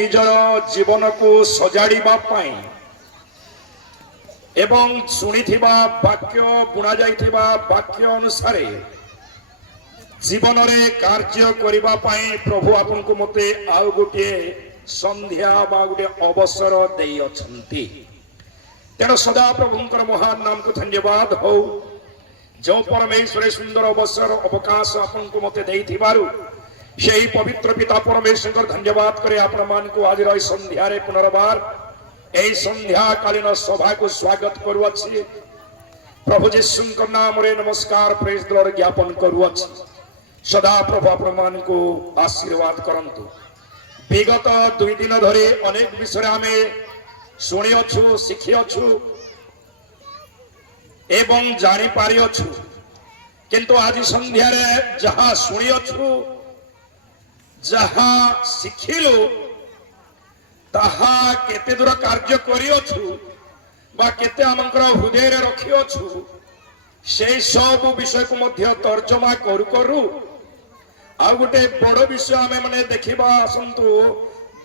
निजर जीवन को सजाड़िबा पाई एवं शुणिथिबा वाक्य बुणा जाइथिबा वाक्य अनुसार जीवन रे कार्य करिबा पाई प्रभु आपन को मते आउ गोटे संध्या बा गोटे अवसर देई अछंती। तेणु सदा प्रभुंकर महान नाम को धन्यवाद हो। जो परमेश्वर सुंदर अवसर अवकाश आपन को मते देई थिबारु सेही पवित्र पिता परमेश्वर को धन्यवाद करे आपण मान को आज रही संध्या रे पुनर्बार एही संध्या कालीन सभा को स्वागत करूअछि। प्रभु यीशु नाम रे नमस्कार प्रेज द लॉर्ड ज्ञापन करूअछि। सदा प्रभु आपण मान को आशीर्वाद करंतु। विगत 2 दिन धरे अनेक विषय आमे शुणी अच्छु शिखी अच्छु एवं जानी पारि अच्छु किंतु आज संध्या रे जहा शुणी अच्छु जहा शिखिलु ताहा केते दूर कार्य करि अच्छु बा केते आमंकर हृदय रे रखि अच्छु से सब विषय को मध्य तर्जमा करू करू आ गोटे बड़ विषय आमे माने देखिबा आसंतु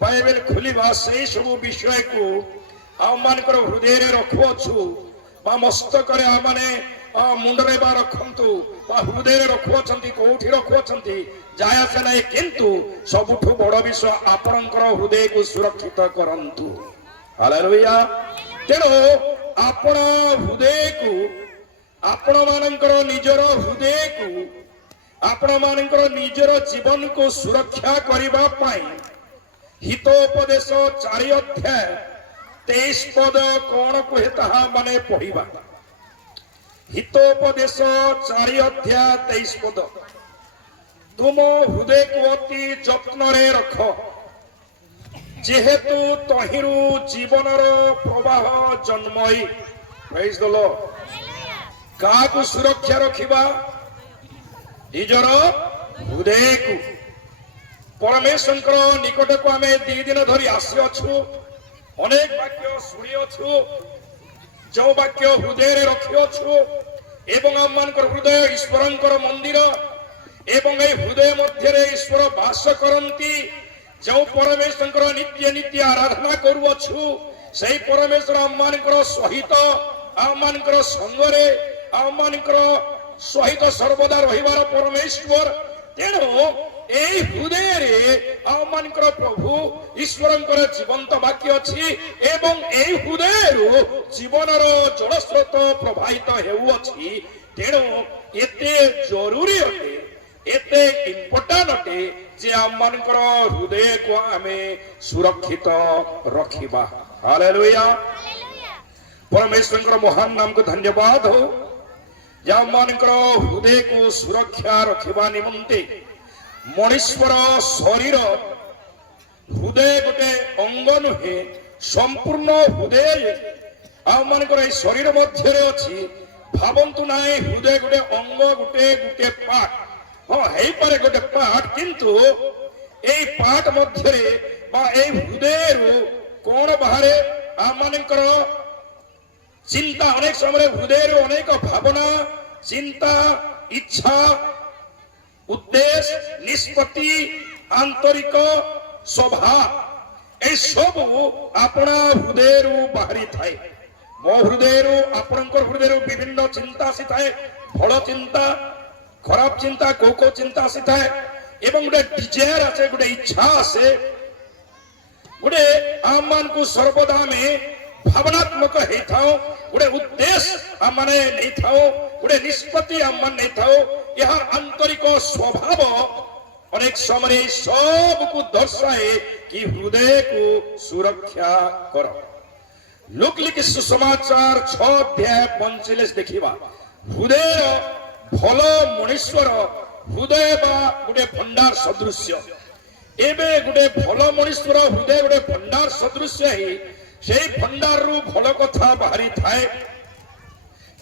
बाइबल खोलिबा से सब विषय को आम मानकर हृदय रे रखु अच्छु बा मस्तक रे आ माने मुंडरे बा रखंतु बा हृदय रे रखु अछंती कोठी रखु अछंती जाय से नाही किंतु सबुठु बड़ विषय आपनकर हृदय को सुरक्षित करंतु। हालेलुया। तेणु आपण हृदय को आपण मानकर निजर हृदय को आपण मानकर निजर जीवन को सुरक्षा करिबा पाई हितोपदेश 4 अध्याय 23 पद कौन कहे ताहा माने पढ़िबा। हितोपदेश 4 अध्याय 23 पद तुम हृदय को अति जत्न रे रख जेहेतु तहिरु जीवनर प्रवाह जन्मई। Praise the Lord. का को सुरक्षा रखिबा निजर हृदय को। परमेश्वर निकट को आमे 2 दिन धरी आसी अच्छु अनेक वाक्य शुणी अच्छु जो वाक्य हृदय रे रखि अच्छु एवं आम मानकर हृदय ईश्वरंकर मंदिर एवं ए हृदय मध्य रे ईश्वर वास करंती। जो परमेश्वर नित्य नित्य आराधना करू अच्छु सही परमेश्वर आम मानकर सहित आम मानकर संगरे आम मानकर सहित सर्वदा रहिबार परमेश्वर। तेणु एई हृदय रे आम मानकर प्रभु ईश्वरंकर जीवंत वाक्य अछि एवं एई हृदय रु जीवनर जलस्रोत प्रवाहित हेउ अछि। तेणु एते जरूरी अटे एते इम्पोर्टेंट अटे जे आम मानकर हृदय को आमे सुरक्षित रखिबा। हालेलुया। परमेश्वर महान नाम को धन्यवाद हो। या मानकर हृदय को सुरक्षा रखिबा निमंते मनुष्यर शरीर हृदय गोटे अंग नुहे संपूर्ण हृदय आ मानकर शरीर मध्य अच्छी भावंतु ना हृदय गोटे अंग गोटे गोटे पार्ट हाँ है पारे गोटे पार्ट किंतु ए पार्ट मध्य हृदय कौन बाहर आ मानकर चिंता अनेक समय हृदय अनेक भावना चिंता इच्छा उद्देश्य निष्पत्ति आंतरिक स्वभाव ए सब अपना हृदय बाहरी थाए। मो हृदय आपणकर हृदय विभिन्न चिंता आसी थाए भल चिंता खराब चिंता को चिंता आसी थाए एवं गोटे डिजायर आसे गोटे इच्छा आसे गोटे आम मान को सर्वदा में भावनात्मक गोटे उद्देश्य आम माने नहीं थाओ गोटे निष्पत्ति आम मान नहीं थाओ यह आंतरिक स्वभाव अनेक समय सब को दर्शाए कि हृदय को सुरक्षा कर। लुक लिखि सुसमाचार 6 अध्याय 45 देखिबा हृदय भल मनुष्यर हृदय बा गोटे भंडार सदृश्य एबे गोटे भल मनुष्यर हृदय गोटे भंडार सदृश्य ही से भंडार रु भल कथा बाहरी थाए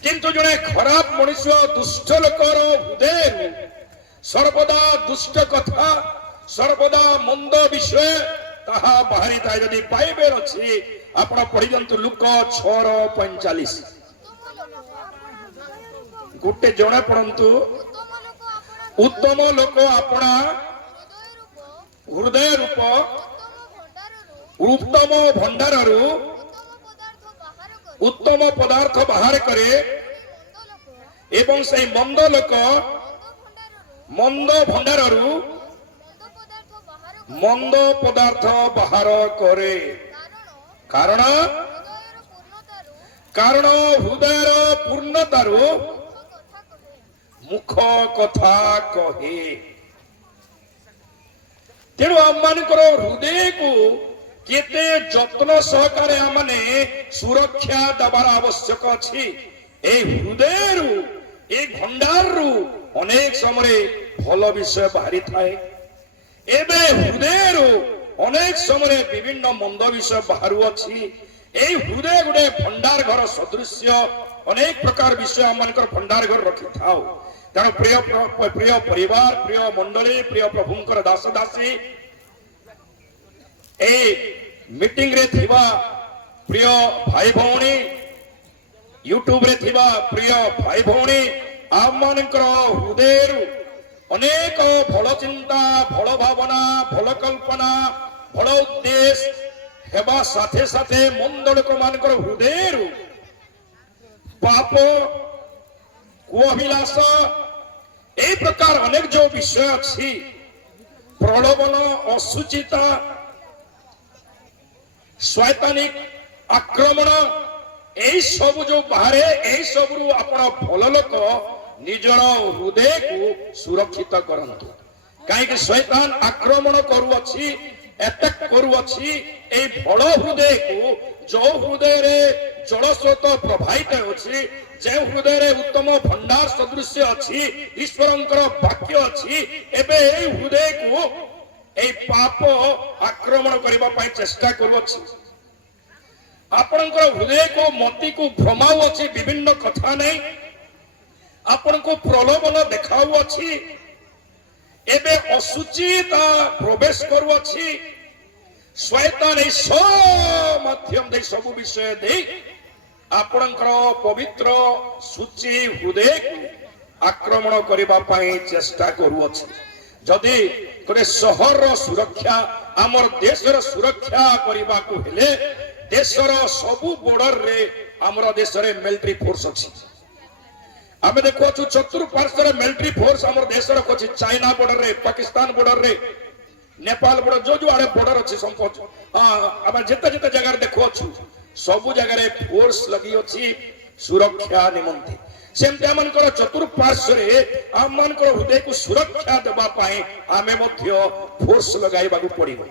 किंतु जड़े खराब मनुष्य दुष्ट लोकर हृदय सर्वदा दुष्ट कथा सर्वदा मंद विषय ताहा बाहरी थाए। यदि बाइबल अछि आपण पढ़ी जंतु लुक 6:45 गोटे जणे पढ़ंतु उत्तम लोक अपना हृदय रूप उत्तम भंडाररू उत्तम पदार्थ बाहर करे एवं से मंद लोक मंद भंडाररू मंद पदार्थ बाहर करे कारण कारण हृदयर पूर्णतारू मुख कथा कहे तेणु आम हृदय को केते जत्न सहकारे आमने सुरक्षा दबार आवश्यक अछि ए हृदय ए भंडार रु अनेक समय भल विषय बाहरी थाए एबे हृदय रु अनेक समय विभिन्न मंद विषय बाहरु अछि ए हृदय गुडे भंडार घर सदृश्य अनेक प्रकार विषय आमनकर भंडार घर रखि थाओ तेणु प्रिय परिवार प्रिय मंडली प्रिय प्रभुंकर दास दासी ए मीटिंग रे थिबा प्रिय भाई भौणी यूट्यूब रे थिबा प्रिय भाई भौणी आमनकर हृदय अनेक भल चिंता भल भावना भल कल्पना भल उद्देश्य हेबा साथे साथे मंद लोक मानकर हृदय पाप कुअभिलाष ए प्रकार अनेक जो विषय अच्छी प्रलोभन असुचिता शैतानिक आक्रमण ए सब जो बाहर ए सब आपण भल लोक निजर हृदय को सुरक्षित करंतु कहीं शैतान आक्रमण करुअछि अटैक करुअछि ए भल हृदय को जो हृदय रे जल स्रोत प्रवाहित होछि जे हृदय रे उत्तम भंडार सदृश्य अछि ईश्वरंकर वाक्य अछि एबे ए हृदय को ए पाप आक्रमण करबा पई चेष्टा करुअछि आपनकर हृदय को मति को भ्रमाउ अछि विभिन्न कथा नै आपन को प्रलोभन देखाउ अछि एबे असुचिता प्रवेश करू अछि शैतान ए सब माध्यम दे सब विषय दे आपनकर पवित्र सूची हृदय को आक्रमण करबा पई चेष्टा करू अछि जदि कोने शहर रो सुरक्षा हमर देश रो सुरक्षा करबा को हेले देशर सबु बॉर्डर रे हमर देश रे मिलिटरी फोर्स अछि आमे देखो चतुर्पार्श्व मिलिटरी फोर्स हमर देश रो अछि चाइना बॉर्डर रे पाकिस्तान बॉर्डर रे नेपाल बॉर्डर जो जो आड़े बॉर्डर अछि संकोच हां आमे जते जते जगह देखो अछि सबु जगह रे फोर्स लगी अछि सुरक्षा निमंते सेमते हमनकर चतुर्पार्श्व रे हमनकर हृदय को सुरक्षा देबा पाए आमे मध्य फोर्स लगाइबा को पड़िबो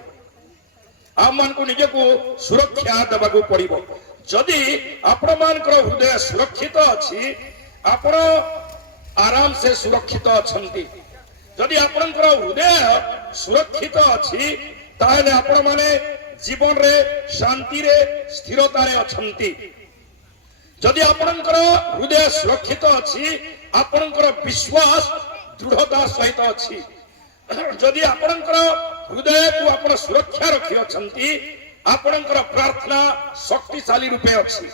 आमन को निजे को सुरक्षा देबा पड़िबो जदि आपण मानकर हृदय सुरक्षित अछि आपण आराम से सुरक्षित अछंती जदि आपनकर हृदय सुरक्षित अछि ताहेले आपण माने जीवन रे शांति रे स्थिरता रे अछंती जदि आपनकर हृदय सुरक्षित अछि आपनकर विश्वास दृढ़ता सहित अछि जदि आपनकर हृदय को आपण सुरक्षा रखि अछंती आपनकर प्रार्थना शक्तिशाली रूपे अछि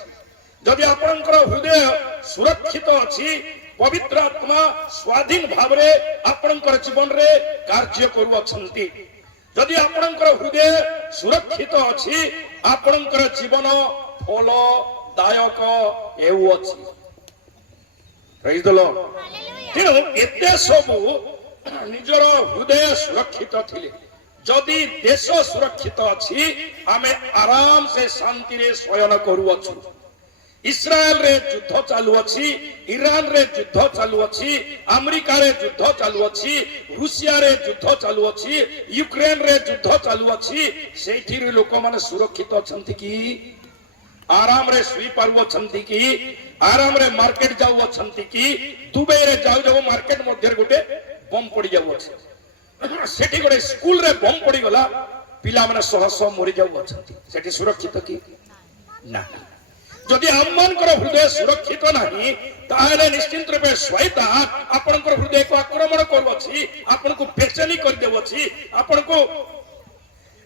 जदि आपनकर हृदय सुरक्षित अछि पवित्र आत्मा स्वाधीन भाव रे आपनकर जीवन रे कार्य करू अछंती जदि आपनकर हृदय सुरक्षित अछि आपनकर जीवन फलदायक हेउ अछि प्रेज द लॉर्ड तेणु एते सबु निजर हृदय सुरक्षित थिले जदि देश सुरक्षित अछि आमे आराम से शांति रे शयन करू अछु इस्राएल रे युद्ध चालू अछि ईरान रे युद्ध चालू अछि अमेरिका रे युद्ध चालू अछि रूसिया रे युद्ध चालू अछि यूक्रेन रे युद्ध चालू अछि सेठी रे लोक माने सुरक्षित अछंती की आराम रे सुई पारु अछंती की आराम रे मार्केट जाऊ अछंती की दुबई रे जाऊ जाऊ मार्केट मध्य गोटे बम पड़ी जाऊ अछि सेठी गोटे स्कूल रे बम पड़ी गला पिला माने सह सह मरि जाऊ अछंती सेठी सुरक्षित की ना जदि हमनकर हृदय सुरक्षित नाही ताहेले निश्चित रूपे शैतान आपनकर हृदय को आक्रमण करू अछि आपन को बेचैनी कर देव अछि आपन को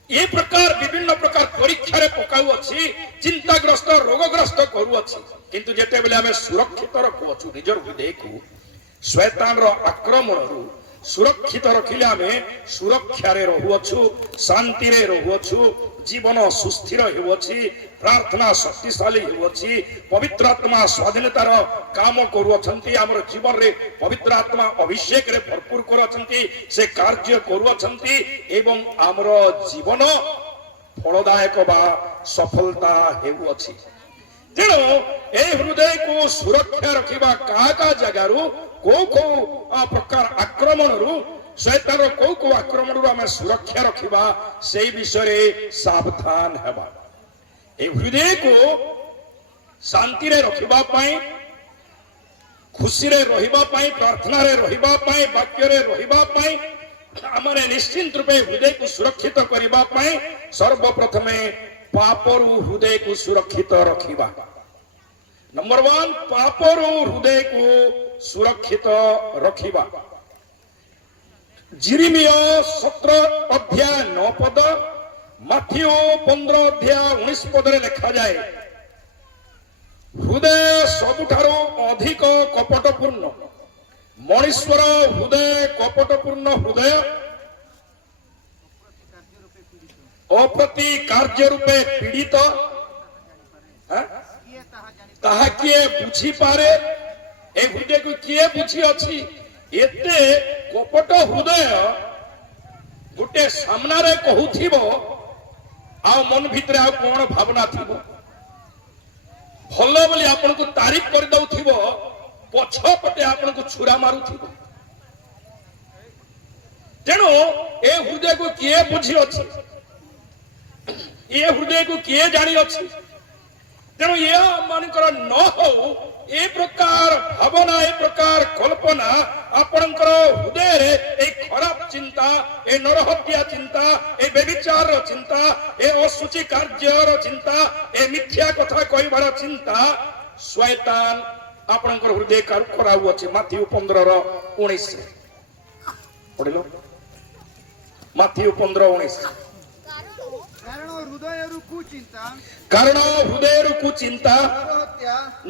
ए प्रकार विभिन्न प्रकार परीक्षा रे पकाउ अछि चिंताग्रस्त रोगग्रस्त करू अछि किंतु जेते बेले हमें सुरक्षित रखु अछि निजर हृदय को शैतान रो आक्रमण रु सुरक्षित रखिले हमें सुरक्षा रे रहू अछु शांति रे रहू अछु जीवन सुस्थिर होउछि प्रार्थना शक्तिशाली होउछि पवित्र आत्मा स्वाधीनतार काम करूछंती हमर जीवन रे पवित्र आत्मा अभिषेक रे भरपूर करूछंती से कार्य करूछंती एवं हमर जीवन फलदायक बा सफलता हेउछि तेणु ए हृदय को सुरक्षा रखिबा का जगारू को प्रकार आक्रमण रु शैतान को आक्रमण रु आमे सुरक्षा रखिबा से विषय रे सावधान हेबा ए हृदय को शांति रे रखिबा पई खुशी रे रहिबा पई प्रार्थना रे रहिबा पई वाक्य रे रहिबा पई हमरे निश्चिंत रूपे हृदय को सुरक्षित करिबा पई सर्वप्रथमे पापरु हृदय को सुरक्षित रखिबा नंबर 1 पापरु हृदय को सुरक्षित रखिबा जिरिमिया 17 अध्याय 9 पद माथ्यू 15 अध्याय 19 पद रे लिखा जाए हृदय सबुठारो अधिक कपटपूर्ण मनुष्यर हृदय कपटपूर्ण हृदय अप्रति कार्य रूपे पीड़ित ताहा किए बुझी पारे ए हृदय को किए बुझी अछि एते कपट हृदय गुटे सामना रे कहूथिबो आ मन भितरे आ कोन भावना थिबो भलो बोली आपन को तारीफ कर दउथिबो पछ पटे आपन को छुरा मारुथिबो तेनो ए हृदय को किए बुझी अछि ये हृदय को किए जानी अच्छी तेणु ये मानकर न हो ए प्रकार भावना ए प्रकार कल्पना आपणकर हृदय रे ए खराब चिंता ए नरहत्या चिंता ए व्यभिचार चिंता ए असुचि कार्यर चिंता ए मिथ्या कथा कहबार चिंता शैतान आपणकर हृदय खराब अछि माथ्यू 15:19 पढिलो माथ्यू 15:19 कारण हृदय कुचिंता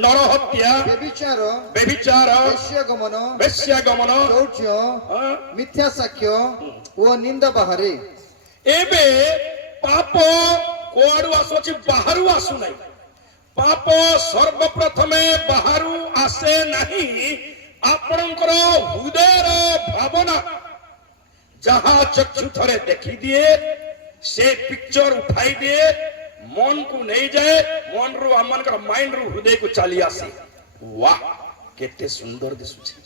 नरहत्या व्यभिचार वेश्यागमन शौच मिथ्या साक्ष्य ओ निंदा बाहरे एबे पाप कोआडू आसुछि बाहरु आसु नै पाप सर्वप्रथमे बाहरु आसे नहीं आपणकर हृदयर भावना जहा चक्षु थरे देखि दिए से पिक्चर उठाई दिए मन को नहीं जाए मन रु आमनकर माइंड रु हृदय को चली आसी वाह केते सुंदर दिसुछि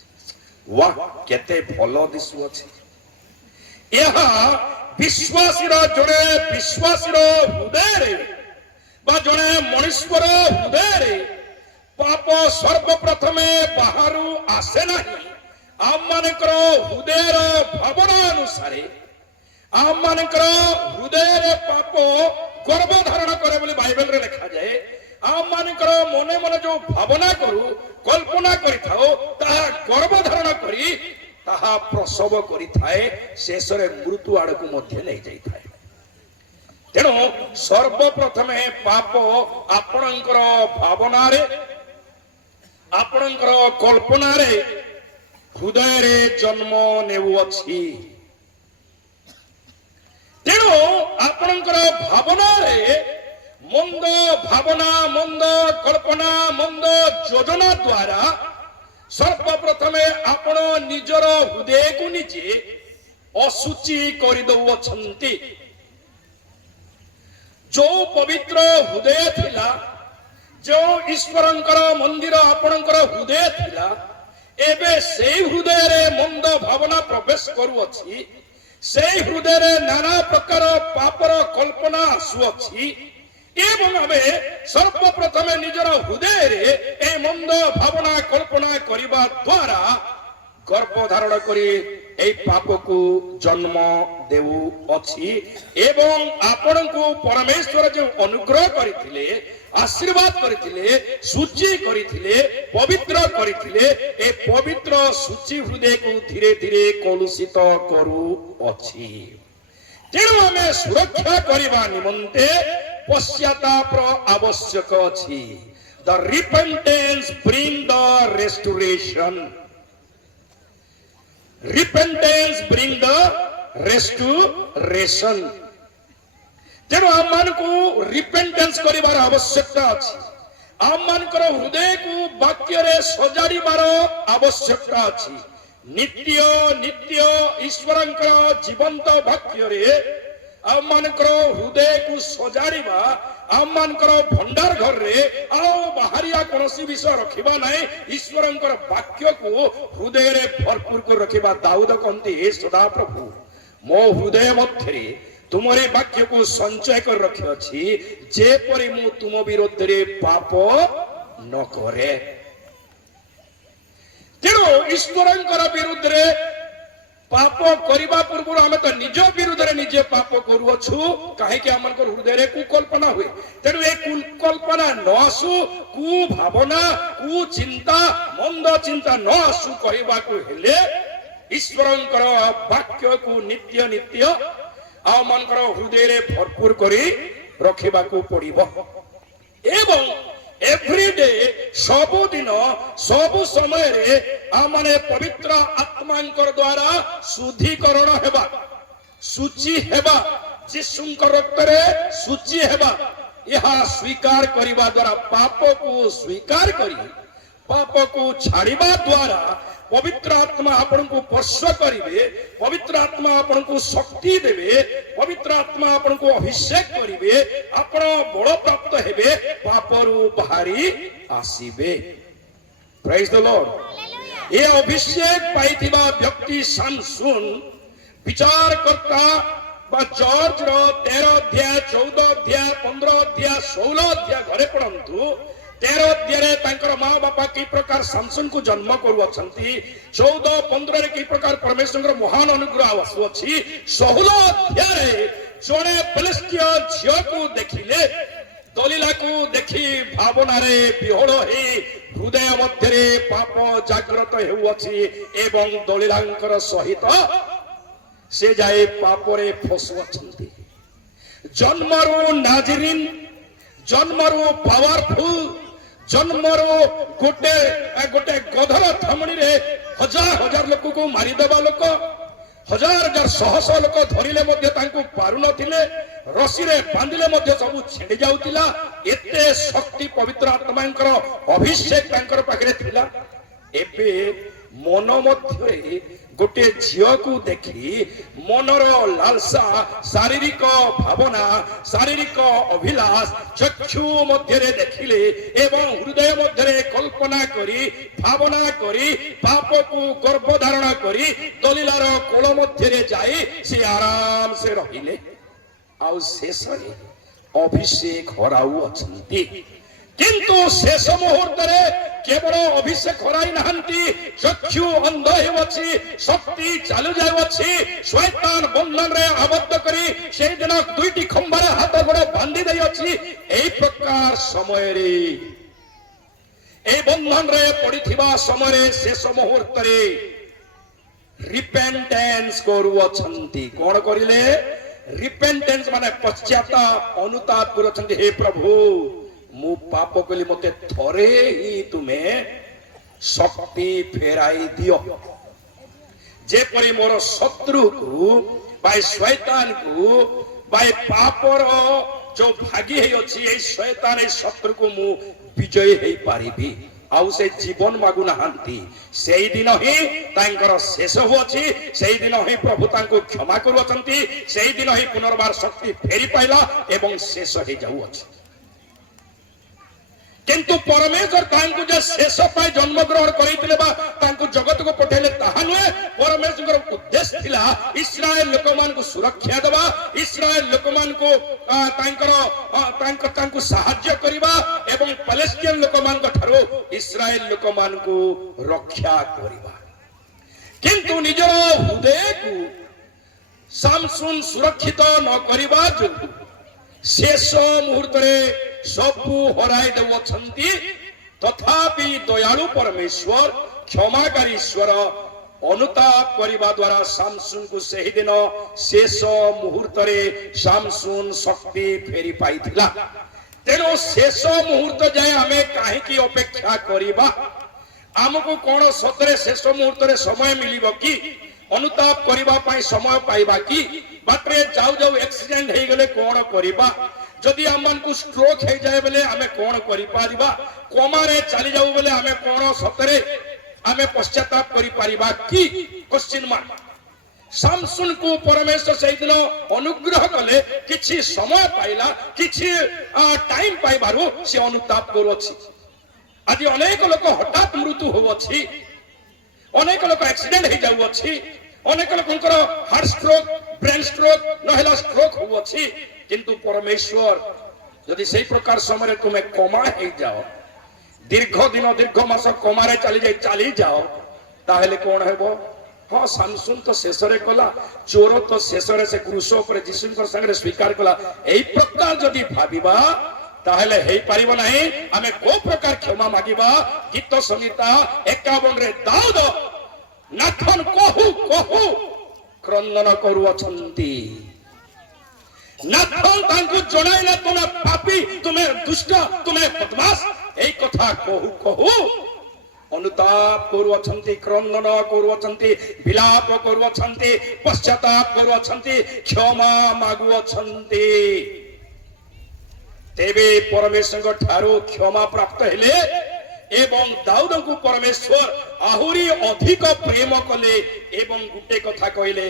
वाह केते भलो दिसुछि यहा विश्वासी रो जड़े विश्वासी रो हृदय रे बा जड़े मनुष्यर हृदय रे पाप सर्वप्रथमे बाहरु आसे नहीं आमनकर हृदय रो भावना अनुसारे आम मानकर हृदय रे पाप गर्भ धारण करे बोली बाइबल रे लिखा जाए आम मानकर मने मने जो भावना करू कल्पना करि थाओ ताहा गर्भ धारण करी ताहा प्रसव करि थाए शेष रे मृत्यु आड़ को मध्य नहीं जाई थाए तेणु सर्वप्रथमे पाप आपणकर भावना रे आपणकर कल्पना रे हृदय रे जन्म नेउअछि तेणु आपणकर भावना रे मंद भावना मंद कल्पना मंद योजना द्वारा सर्वप्रथमे आपण निजर हृदय को निजे असुचि कर दउछंती जो पवित्र हृदय थिला जो ईश्वरंकर मंदिर आपणकर हृदय थिला एबे से हृदय रे मंद भावना प्रवेश करूअछि से हृदय रे नाना प्रकार पापर कल्पना आसुअछि एवं आमे सर्वप्रथमे निजर हृदय रे ए मंद भावना कल्पना करिबा द्वारा गर्भ धारण करी ए पाप को जन्म देउ अछि एवं आपण को परमेश्वर जो अनुग्रह करिथिले आशीर्वाद करिथिले सूची करिथिले पवित्र करिथिले ए पवित्र सूची हृदय को धीरे धीरे कलुषित करू अछि तेणु आमे सुरक्षा करिबा निमंते पश्चाताप आवश्यक अछि the repentance bring the restoration repentance bring the restoration ତେଣୁ ଆମମାନଙ୍କୁ ରିପେଣ୍ଟାନ୍ସ କରିବାର ଆବଶ୍ୟକତା ଅଛି। ଆମମାନଙ୍କର ହୃଦୟକୁ ବାକ୍ୟରେ ସଜାଡ଼ିବାର ଆବଶ୍ୟକତା ଅଛି। ନିତ୍ୟ ନିତ୍ୟ ଈଶ୍ୱରଙ୍କର ଜୀବନ୍ତ ବାକ୍ୟରେ ଆମମାନଙ୍କର ହୃଦୟକୁ ସଜାଡ଼ିବା, ଆମମାନଙ୍କର ଭଣ୍ଡାର ଘରରେ ଆଉ ବାହାରିଆ କୌଣସି ବିଷୟ ରଖିବା ନାହିଁ। ଈଶ୍ୱରଙ୍କର ବାକ୍ୟକୁ ହୃଦୟରେ ଭରପୁର କରି ରଖିବା। ଦାଉଦ କହନ୍ତି, ହେ ସଦାପ୍ରଭୁ, ମୋ ହୃଦୟ ମଧ୍ୟରେ ତୁମରି ବାକ୍ୟକୁ ସଞ୍ଚୟ କରି ରଖିଅଛି, ଯେପରି ମୁଁ ତୁମ ବିରୋଧରେ ପାପ ନ କରେ। ତେଣୁ ଈଶ୍ୱରଙ୍କର ବିରୁଦ୍ଧରେ ପାପ କରିବା ପୂର୍ବରୁ ଆମେ ତ ନିଜ ବିରୁଦ୍ଧରେ ନିଜେ ପାପ କରୁଅଛୁ। କାହିଁକି ଆମମାନଙ୍କର ହୃଦୟରେ କୁକଳ୍ପନା ହୁଏ। ତେଣୁ ଏ କୁକଳ୍ପନା ନ ଆସୁ, କୁ ଭାବନା, କୁ ଚିନ୍ତା, ମନ୍ଦ ଚିନ୍ତା ନ ଆସୁ କହିବାକୁ ହେଲେ ଈଶ୍ୱରଙ୍କର ବାକ୍ୟକୁ ନିତ୍ୟ ନିତ୍ୟ ଆମମାନଙ୍କର ହୃଦୟରେ ଭରପୁର କରି ରଖିବାକୁ ପଡିବ। ଏବଂ ଏଭ୍ରିଡେ, ସବୁଦିନ ସବୁ ସମୟରେ ଆମମାନେ ପବିତ୍ର ଆତ୍ମାଙ୍କର ଦ୍ୱାରା ଶୁଦ୍ଧିକରଣ ହେବା, ଶୁଚି ହେବା, ଯୀଶୁଙ୍କ ରକ୍ତରେ ଶୁଚି ହେବା। ଏହା ସ୍ୱୀକାର କରିବା ଦ୍ୱାରା, ପାପକୁ ସ୍ୱୀକାର କରି ପାପକୁ ଛାଡ଼ିବା ଦ୍ୱାରା ପବିତ୍ର ଆତ୍ମା ଆପଣଙ୍କୁ ସ୍ପର୍ଶ କରିବେ, ପବିତ୍ର ଆତ୍ମା ଆପଣଙ୍କୁ ଶକ୍ତି ଦେବେ, ପବିତ୍ର ଆତ୍ମା ଆପଣଙ୍କୁ ଅଭିଷେକ କରିବେ, ଆପଣ ବଳ ପ୍ରାପ୍ତ ହେବେ, ପାପରୁ ବାହାରି ଆସିବେ। ପ୍ରେଜ୍ ଦ ଲର୍ଡ। ଏ ଅଭିଷେକ ପାଇଥିବା ବ୍ୟକ୍ତି ସାମସୁନ ବିଚାରକର୍ତ୍ତା ବା ଜର୍ଜର 13 ଅଧ୍ୟାୟ, 14 ଅଧ୍ୟାୟ, 15 ଅଧ୍ୟାୟ, 16 ଅଧ୍ୟାୟ ଘରେ ପଢନ୍ତୁ। 13 ଅଧ୍ୟାୟରେ ତାଙ୍କର ମା ବାପା କି ପ୍ରକାର ସାମସୁନକୁ ଜନ୍ମ କରୁଅଛନ୍ତି। 14, 15ରେ କି ପ୍ରକାର ପରମେଶ୍ୱରଙ୍କର ମହାନ ଅନୁଗ୍ରହ ଆସୁଅଛି। 16 ଅଧ୍ୟାୟରେ ଜଣେ ଫିଲିଷ୍ଟିୟ ଝିଅକୁ ଦେଖିଲେ, ଦଲିଲାକୁ ଦେଖି ଭାବନାରେ ବିହୋଳ ହେଇ ହୃଦୟ ମଧ୍ୟରେ ପାପ ଜାଗ୍ରତ ହେଉଅଛି ଏବଂ ଦଲିଲାଙ୍କର ସହିତ ସେ ଯାଇ ପାପରେ ଫସୁଅଛନ୍ତି। ଜନ୍ମରୁ ନାଜରିନ୍, ଜନ୍ମରୁ ପାୱାରଫୁଲ, ଜନ୍ମରୁ ଗୋଟେ ଗଧର ଥମଣିରେ ହଜାର ହଜାର ଲୋକକୁ ମାରିଦେବା ଲୋକ, ହଜାର ହଜାର ଶହ ଶହ ଲୋକ ଧରିଲେ ମଧ୍ୟ ତାଙ୍କୁ ପାରୁନଥିଲେ, ରସିରେ ବାନ୍ଧିଲେ ମଧ୍ୟ ସବୁ ଛିଣ୍ଡି ଯାଉଥିଲା। ଏତେ ଶକ୍ତି ପବିତ୍ର ଆତ୍ମାଙ୍କର ଅଭିଷେକ ତାଙ୍କର ପାଖରେ ଥିଲା। ଏବେ ମନ ମଧ୍ୟରେ ଗୋଟେ ଝିଅକୁ ଦେଖି ମନର ଲାଲସା, ଶାରୀରିକ ଭାବନା, ଶାରୀରିକ ଅଭିଳାଷ ଚକ୍ଷୁ ମଧ୍ୟରେ ଦେଖିଲେ ଏବଂ ହୃଦୟ ମଧ୍ୟରେ କଳ୍ପନା କରି, ଭାବନା କରି, ପାପକୁ ଗର୍ଭଧାରଣ କରି ଦଲିଲାର କୋଳ ମଧ୍ୟରେ ଯାଇ ସେ ଆରାମ ସେ ରହିଲେ। ଆଉ ଶେଷରେ ଅଭିଷେକ ହରାଉଅଛନ୍ତି। କିନ୍ତୁ ଶେଷ ମୁହୂର୍ତ୍ତରେ କେବଳ ଅଭିଷେକ ହରାଇ ନାହାନ୍ତି, ଚକ୍ଷୁ ଅନ୍ଧ ହେଉଅଛି, ଶକ୍ତି ଚାଲୁ ଯାଉଅଛି। ଶୈତାନ ବନ୍ଧନରେ ଆବଦ୍ଧ କରି ସେଇଦିନ 2ଟି ଖମ୍ବାରେ ହାତ ଗୋଡ଼ ବାନ୍ଧି ଦେଇଅଛି। ଏହି ପ୍ରକାର ସମୟରେ, এই ବନ୍ଧନରେ ପଡ଼ିଥିବା ସମୟରେ ଶେଷ ମୁହୂର୍ତ୍ତରେ ରିପେଣ୍ଟାନ୍ସ କରୁଅଛନ୍ତି। କଣ କରିଲେ? ରିପେଣ୍ଟାନ୍ସ ମାନେ ପଶ୍ଚାତାପ, ଅନୁତାପ କରୁଅଛନ୍ତି। ହେ ପ୍ରଭୁ, ମୁଁ ପାପ କଲି, ମତେ ଥରେ ହିଁ ତୁମେ ଶକ୍ତି ଫେରାଇ ଦିଅ, ଯେପରି ମୋର ଶତ୍ରୁକୁ ବା ଶୈତାନକୁ ବା ପାପର ଯୋଉ ଭାଗି ହେଇଅଛି, ଏଇ ଶୈତାନ, ଏଇ ଶତ୍ରୁକୁ ମୁଁ ବିଜୟୀ ହେଇପାରିବି। ଆଉ ସେ ଜୀବନ ମାଗୁ ନାହାନ୍ତି। ସେଇଦିନ ହିଁ ତାଙ୍କର ଶେଷ ହୁଅଛି, ସେଇଦିନ ହିଁ ପ୍ରଭୁ ତାଙ୍କୁ କ୍ଷମା କରୁଅଛନ୍ତି, ସେଇଦିନ ହିଁ ପୁନର୍ବାର ଶକ୍ତି ଫେରି ପାଇଲା ଏବଂ ଶେଷ ହେଇଯାଉଅଛି। କିନ୍ତୁ ପରମେଶ୍ୱର ତାଙ୍କୁ ଯେ ଶେଷ ପାଇଁ ଜନ୍ମଗ୍ରହଣ କରିଥିଲେ ବା ତାଙ୍କୁ ଜଗତକୁ ପଠେଇଲେ ତାହା ନୁହେଁ। ପରମେଶ୍ୱରଙ୍କର ଉଦ୍ଦେଶ୍ୟ ଥିଲା ଇସ୍ରାଏଲ ଲୋକମାନଙ୍କୁ ସୁରକ୍ଷା ଦେବା, ଇସ୍ରାଏଲ ଲୋକମାନଙ୍କୁ ତାଙ୍କୁ ସାହାଯ୍ୟ କରିବା ଏବଂ ପାଲେଷ୍ଟିଆନ ଲୋକମାନଙ୍କ ଠାରୁ ଇସ୍ରାଏଲ ଲୋକମାନଙ୍କୁ ରକ୍ଷା କରିବା। କିନ୍ତୁ ନିଜର ହୃଦୟକୁ ସାମସୁନ ସୁରକ୍ଷିତ ନ କରିବା ଯୋଗୁଁ ଶେଷ ମୁହୂର୍ତ୍ତରେ ସବୁ ହରାଇ ଦେଉଅଛନ୍ତି। ତଥାପି ଦୟାଳୁ ପରମେଶ୍ୱର, କ୍ଷମାକାରୀ ଈଶ୍ୱର ଅନୁତାପ କରିବା ଦ୍ୱାରା ସାମସୁନକୁ ସେହିଦିନ ଶେଷ ମୁହୂର୍ତ୍ତରେ ସାମସୁନ ଶକ୍ତି ଫେରି ପାଇଥିଲା। ତେଣୁ ଶେଷ ମୁହୂର୍ତ୍ତ ଯାଏ ଆମେ କାହିଁକି ଅପେକ୍ଷା କରିବା? ଆମକୁ କଣ ସତରେ ଶେଷ ମୁହୂର୍ତ୍ତରେ ସମୟ ମିଳିବ କି? ଅନୁତାପ କରିବା ପାଇଁ ସମୟ ପାଇବା କି? बाटरे जाऊ जाऊ एक्सीडेंट हो गले कौन करवा जदि आम को स्ट्रोक हो जाए बेले आम कौन करिपरिबा कोमारे चली जाऊ बेले आम कौन सतरे आम पश्चाताप करिपरिबा कि क्वेश्चन मार्क सामसुन को परमेश्वर से दिन अनुग्रह कले किछि समय पाइला किछि टाइम पाइबारु से अनुताप करूछि आज अनेक लोक हठात मृत्यु होउछि अनेक लोक एक्सीडेंट हो जाउछि अनेक लोकंकर हार्ट स्ट्रोक ब्रेन स्ट्रोक नहला स्ट्रोक होउछि किंतु परमेश्वर यदि सही प्रकार समय तुम्हें कोमा हो जाओ दीर्घ दिन दीर्घ मास कोमारे चली जाओ ताहेले कौन हेबो हाँ सामसुन तो शेष कला चोर तो शेष से क्रूस पर जीशु संगे स्वीकार कला यही प्रकार जदि भाविबा ताहेले हेई परिबो नाही आमे को प्रकार क्षमा मागिबा गीत संगीता 51 रे दाऊद नाथन कहू कहू क्रंदन करूअछंती नाथन तांकु जणाइले तुमे पापी तुमे दुष्ट तुमे बदमाश एई कथा कहू कहू अनुताप करूअछंती क्रंदन करूअछंती विलाप करूअछंती पश्चाताप करूअछंती क्षमा मागुअछंती तेबे परमेश्वर ठारो क्षमा प्राप्त हेले एवं दाऊद को परमेश्वर आहुरी अधिक प्रेम कले एवं गुटे कथा कहले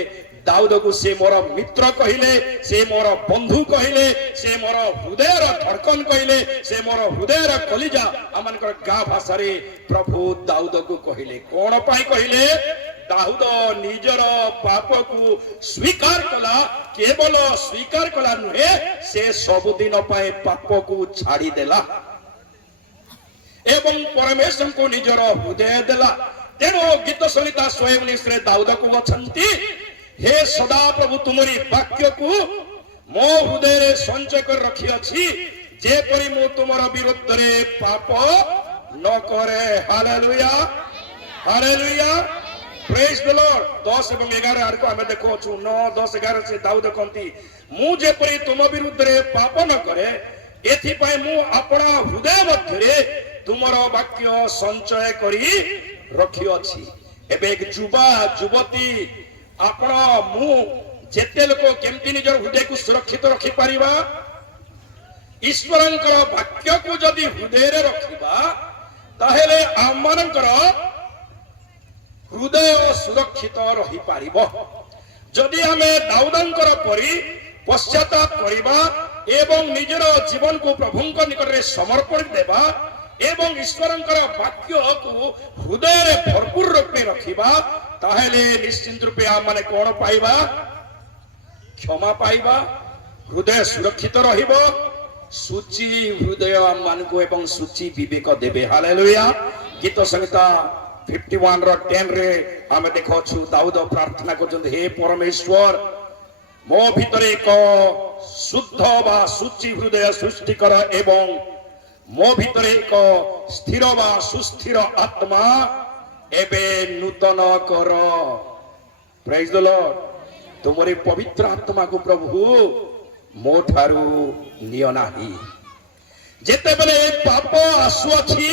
दाऊद को से मोर मित्र कहले से मोर बंधु कहले से मोर हृदयर धड़कन कहले से मोर हृदयर कलिजा आमनकर गा भाषा रे प्रभु दाऊद को कहले कोन पाई कहले दाऊद निजर पाप को स्वीकार कला केवल स्वीकार कला नुहे से सब दिन पाए पाप को छाड़ी देला एवं परमेश्वर को निजर हृदय देला तेणु गीत संहिता 119 दाऊद को वचंती हे सदा प्रभु तुमरी वाक्य को मो हृदय रे संचय कर रखी अछि जेपरि मु तुमर विरुद्ध रे पाप न करे hallelujah hallelujah praise the Lord 10 एवं 11 आर को हमें देखो छु 9 10 11 से दाऊद कहती मु जेपरि तुम विरुद्ध रे पाप न करे एथि पय मु अपना हृदय मध्य रे तुमर वाक्य संचय करी रखी अछि एबे एक जुबा जुवती आपण मु जेते लोक केमती निजर हृदय को सुरक्षित रखी परिबा ईश्वरंकर वाक्य को जदि हृदय रे रखिबा ताहेले आमनकर हृदय सुरक्षित रही पारिबो जदि आमे दाऊदंकर परि पश्चाताप करिबा एवं निजर जीवन को प्रभुंक निकट रे समर्पण देबा एवं ईश्वरंकर वाक्य को हृदय रे भरपूर रूप में रखिबा ताहेले निश्चित रूपे आ माने कोन पाइबा क्षमा पाइबा हृदय सुरक्षित रहिबो सूची हृदय मान को एवं सूची विवेक देबे हालेलुया गीत संहिता 51 रो 10 रे हमें देखो छु दाऊद प्रार्थना करछन हे परमेश्वर मो भितरे को शुद्ध बा सूची हृदय सृष्टि कर एवं मो भितरे को स्थिर बा सुस्थिर आत्मा एबे नूतन कर प्रेज द लॉर्ड तुमरे पवित्र आत्मा को प्रभु मो ठारू नियो नाही जेते बेले पाप आसुअछि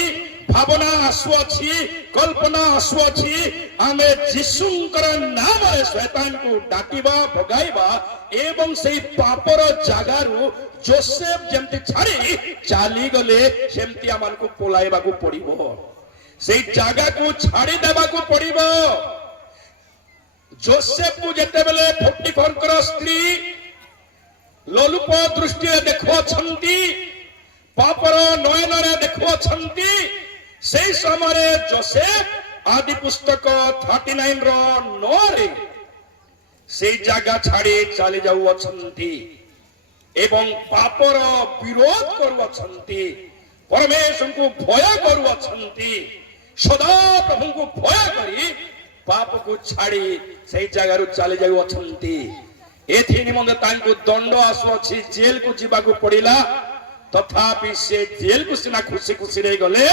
भावना आसुअछि कल्पना आसुअछि आमे जिसुंकर नाम रे शैतान को डाकिबा भगाइबा एवं सेई पापर जागारू जोसेफ जेमति छाड़ी चाली गले सेमति आमान को पोलाइबा को पड़िबो सेई जागा को छाड़ी देबा को पड़िबो जोसेफ को जेते बेले 44 कर स्त्री लोलुप दृष्टि रे देखो छंती पापर नयन रे देखो छंती सेई समय जोसेफ आदि पुस्तक 39 रो 9 रे सेई जागा छाड़ी चली जाऊ अछंती एवं पापर विरोध करू अछंती परमेश्वर को भय करू अछंती सदा प्रभु को भय करी पाप को छाड़ी सेई जागा रु चली जाऊ अछंती एथि निमंते तांको दंड आसु अछि जेल को जीवा को पड़िला तथापि से जेल को सिना खुशी खुशी रे गले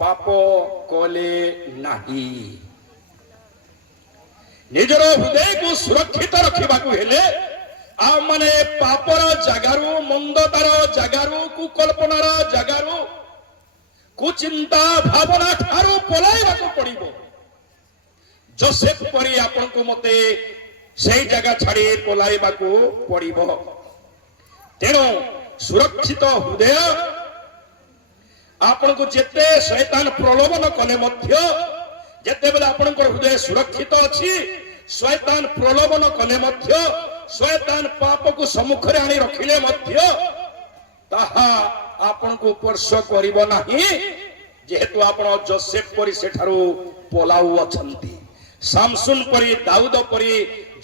पाप कले नाही निजर हृदय को सुरक्षित रखिबा को हेले आ माने पापर जगारू मंदतार जगारू कुकल्पनार जगारू कुचिंता भावना ठारू पलाइबा को पड़िबो जोसेफ परी आपन को मते সেই জায়গা ছাড়ি পলাইବାକୁ পড়িব। তেଣୁ ସୁରକ୍ଷିତ ହୃଦୟ ଆପଣଙ୍କୁ ଯେତେ ଶୈତାନ ପ୍ରଲୋଭନ କଲେ ମଧ୍ୟ ଯେତେବେଳେ ଆପଣଙ୍କର ହୃଦୟ ସୁରକ୍ଷିତ ଅଛି ଶୈତାନ ପ୍ରଲୋଭନ କଲେ ମଧ୍ୟ ଶୈତାନ ପାପକୁ ସମ୍ମୁଖରେ ଆଣି ରଖିଲେ ମଧ୍ୟ ତାହା ଆପଣଙ୍କୁ ସ୍ପର୍ଶ କରିବ ନାହିଁ, ଯେହେତୁ ଆପଣ ଯୋସେଫ ପରି ସେଠାରୁ ପଲାଉ ଅଛନ୍ତି। ସାମସୁନ ପରି ଦାଉଦ ପରି